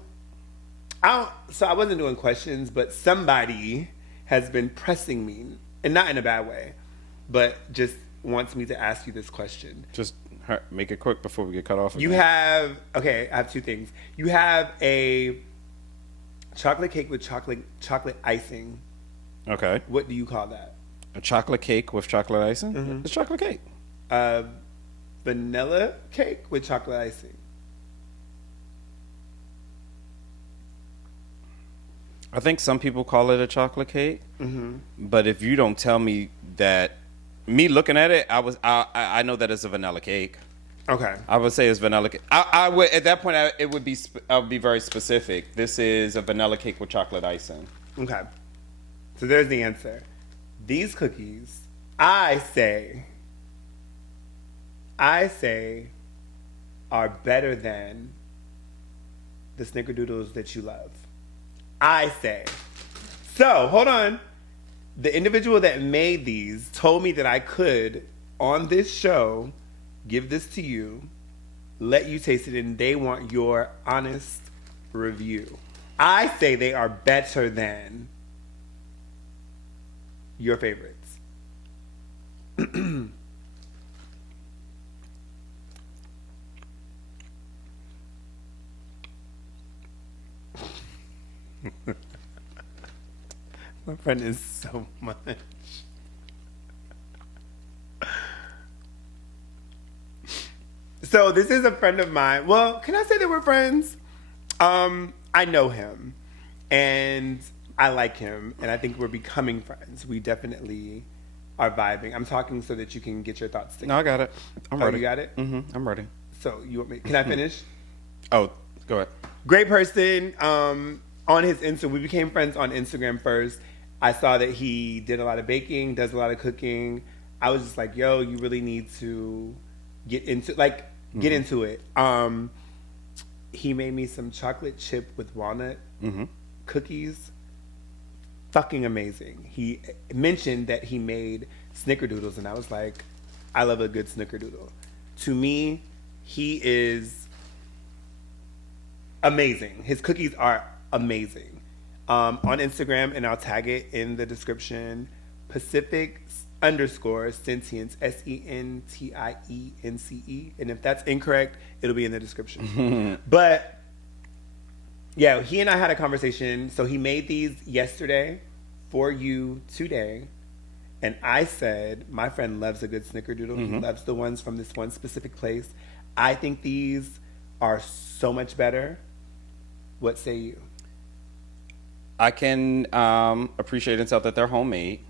So I wasn't doing questions, but somebody has been pressing me, and not in a bad way, but just wants me to ask you this question. Just make it quick before we get cut off. You have I have two things. You have a chocolate cake with chocolate icing. Okay. What do you call that? A chocolate cake with chocolate icing? Mm-hmm. It's chocolate cake. Vanilla cake with chocolate icing. I think some people call it a chocolate cake. Mm-hmm. But if you don't tell me that, me looking at it, I know that it's a vanilla cake. Okay. I would say it's vanilla cake. I would at that point I would be very specific. This is a vanilla cake with chocolate icing. Okay. So there's the answer. These cookies, I say, are better than the snickerdoodles that you love. I say. So, hold on. The individual that made these told me that I could, on this show, give this to you, let you taste it, and they want your honest review. I say they are better than your favorites. My friend is so much. So this is a friend of mine. Well, can I say that we're friends? I know him, and I like him, and I think we're becoming friends. We definitely are vibing. I'm talking so that you can get your thoughts together. No, I got it. I'm ready. You got it? Mm-hmm. I'm ready. So you want me? Can I finish? Oh, go ahead. Great person. On his Insta, we became friends on Instagram first. I saw that he did a lot of baking, does a lot of cooking. I was just like, yo, you really need to get into it. He made me some chocolate chip with walnut cookies. Fucking amazing. He mentioned that he made snickerdoodles, and I was like, I love a good snickerdoodle. To me, he is amazing. His cookies are amazing. On Instagram, and I'll tag it in the description, Pacific_Sentience, SENTIENCE. And if that's incorrect, it'll be in the description. But yeah, he and I had a conversation. So he made these yesterday for you today. And I said, my friend loves a good snickerdoodle. He loves the ones from this one specific place. I think these are so much better. What say you? I can appreciate and tell that they're homemade.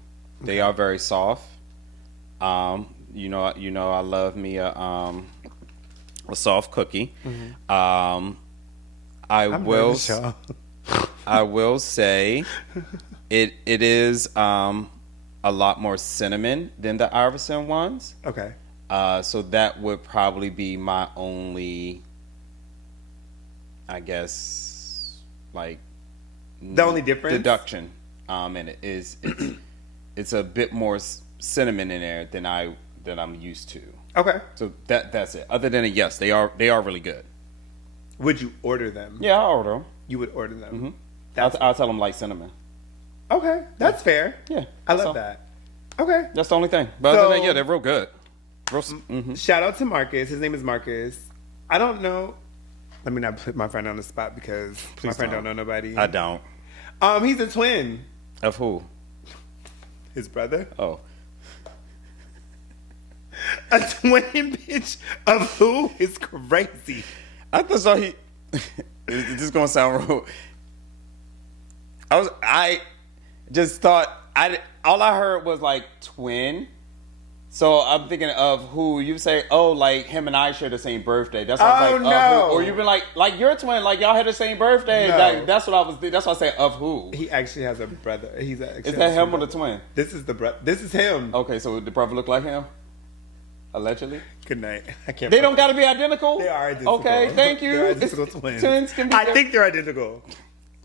They are very soft. You know, I love me a soft cookie. I will say it is a lot more cinnamon than the Iverson ones. Okay. So that would probably be my only, I guess, like the only difference deduction. And it is it's a bit more cinnamon in there than I'm used to. Okay. So that's it. Other than it, yes, they are really good. Would you order them? Yeah, I'll order them. You would order them. I'll tell them like cinnamon. Okay, that's fair. Yeah, I love that. Okay, that's the only thing. But other than that, yeah, they're real good. Shout out to Marcus. His name is Marcus. I don't know. Let me not put my friend on the spot because my friend don't know nobody. I don't. He's a twin. Of who? His brother. Oh. A twin bitch of who is crazy. I thought so. This is gonna sound rude. I just thought all I heard was like twin. So I'm thinking of who you say. Oh, like him and I share the same birthday. That's what I was like. No. Or you've been like you're a twin. Like y'all had the same birthday. No. Like, that's what I was. That's why I say of who. He actually has a brother. Is that him or the twin? This is the brother. This is him. Okay, so the brother look like him. Allegedly. Good night. I can't. They don't got to be identical. They are identical. Okay, thank you. They're identical twins. Twins can be. I think they're identical.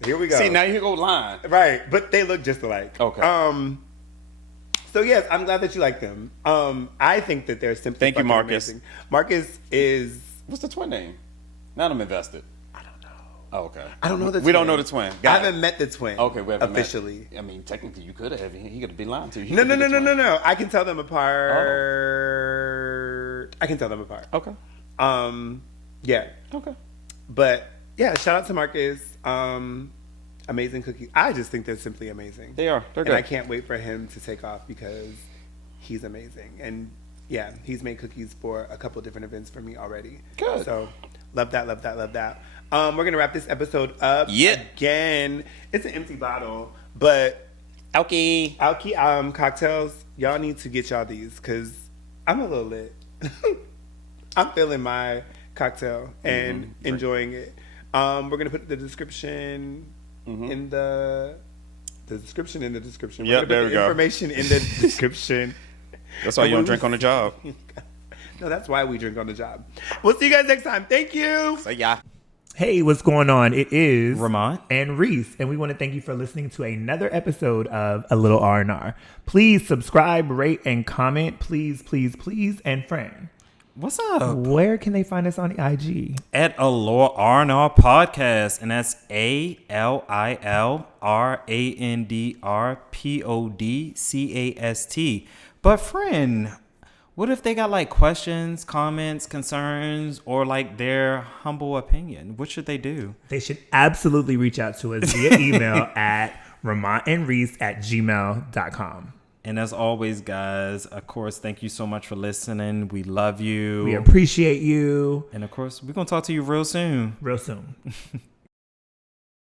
Here we go. See, now you go line. Right, but they look just alike. Okay. So yes, I'm glad that you like them. I think that they're simply. Thank you, Marcus. Amazing. Marcus is. What's the twin name? Now I'm invested. I don't know. Oh, okay. I don't know the twin. We don't know the twin. I haven't met the twin. Okay, we haven't officially. Met. I mean, technically, you could have. He could have been lying to you. No. I can tell them apart. I can tell them apart. Okay. Yeah. Okay. But yeah, shout out to Marcus. Amazing cookies. I just think they're simply amazing. They are. They're good. And I can't wait for him to take off because he's amazing. And yeah, he's made cookies for a couple different events for me already. Good. So love that. We're gonna wrap this episode up. Yeah. Again, it's an empty bottle, but ALCHY Cocktails. Y'all need to get y'all these because I'm a little lit. I'm feeling my cocktail and enjoying it. We're gonna put the description in the description. We're there gonna we put go. Information in the description. That's why you don't drink on the job. No, that's why we drink on the job. We'll see you guys next time. Thank you. So yeah. Hey, what's going on? It is Ramont and Reese, and we want to thank you for listening to another episode of A Little R&R. Please subscribe, rate, and comment. Please, and friend. What's up? Where can they find us on the IG? At Allure R&R Podcast, and that's ALILRANDRPODCAST. But friend, what if they got like questions, comments, concerns, or like their humble opinion? What should they do? They should absolutely reach out to us via email at ramontandreese@gmail.com. And as always, guys, of course, thank you so much for listening. We love you. We appreciate you. And of course, we're going to talk to you real soon. Real soon.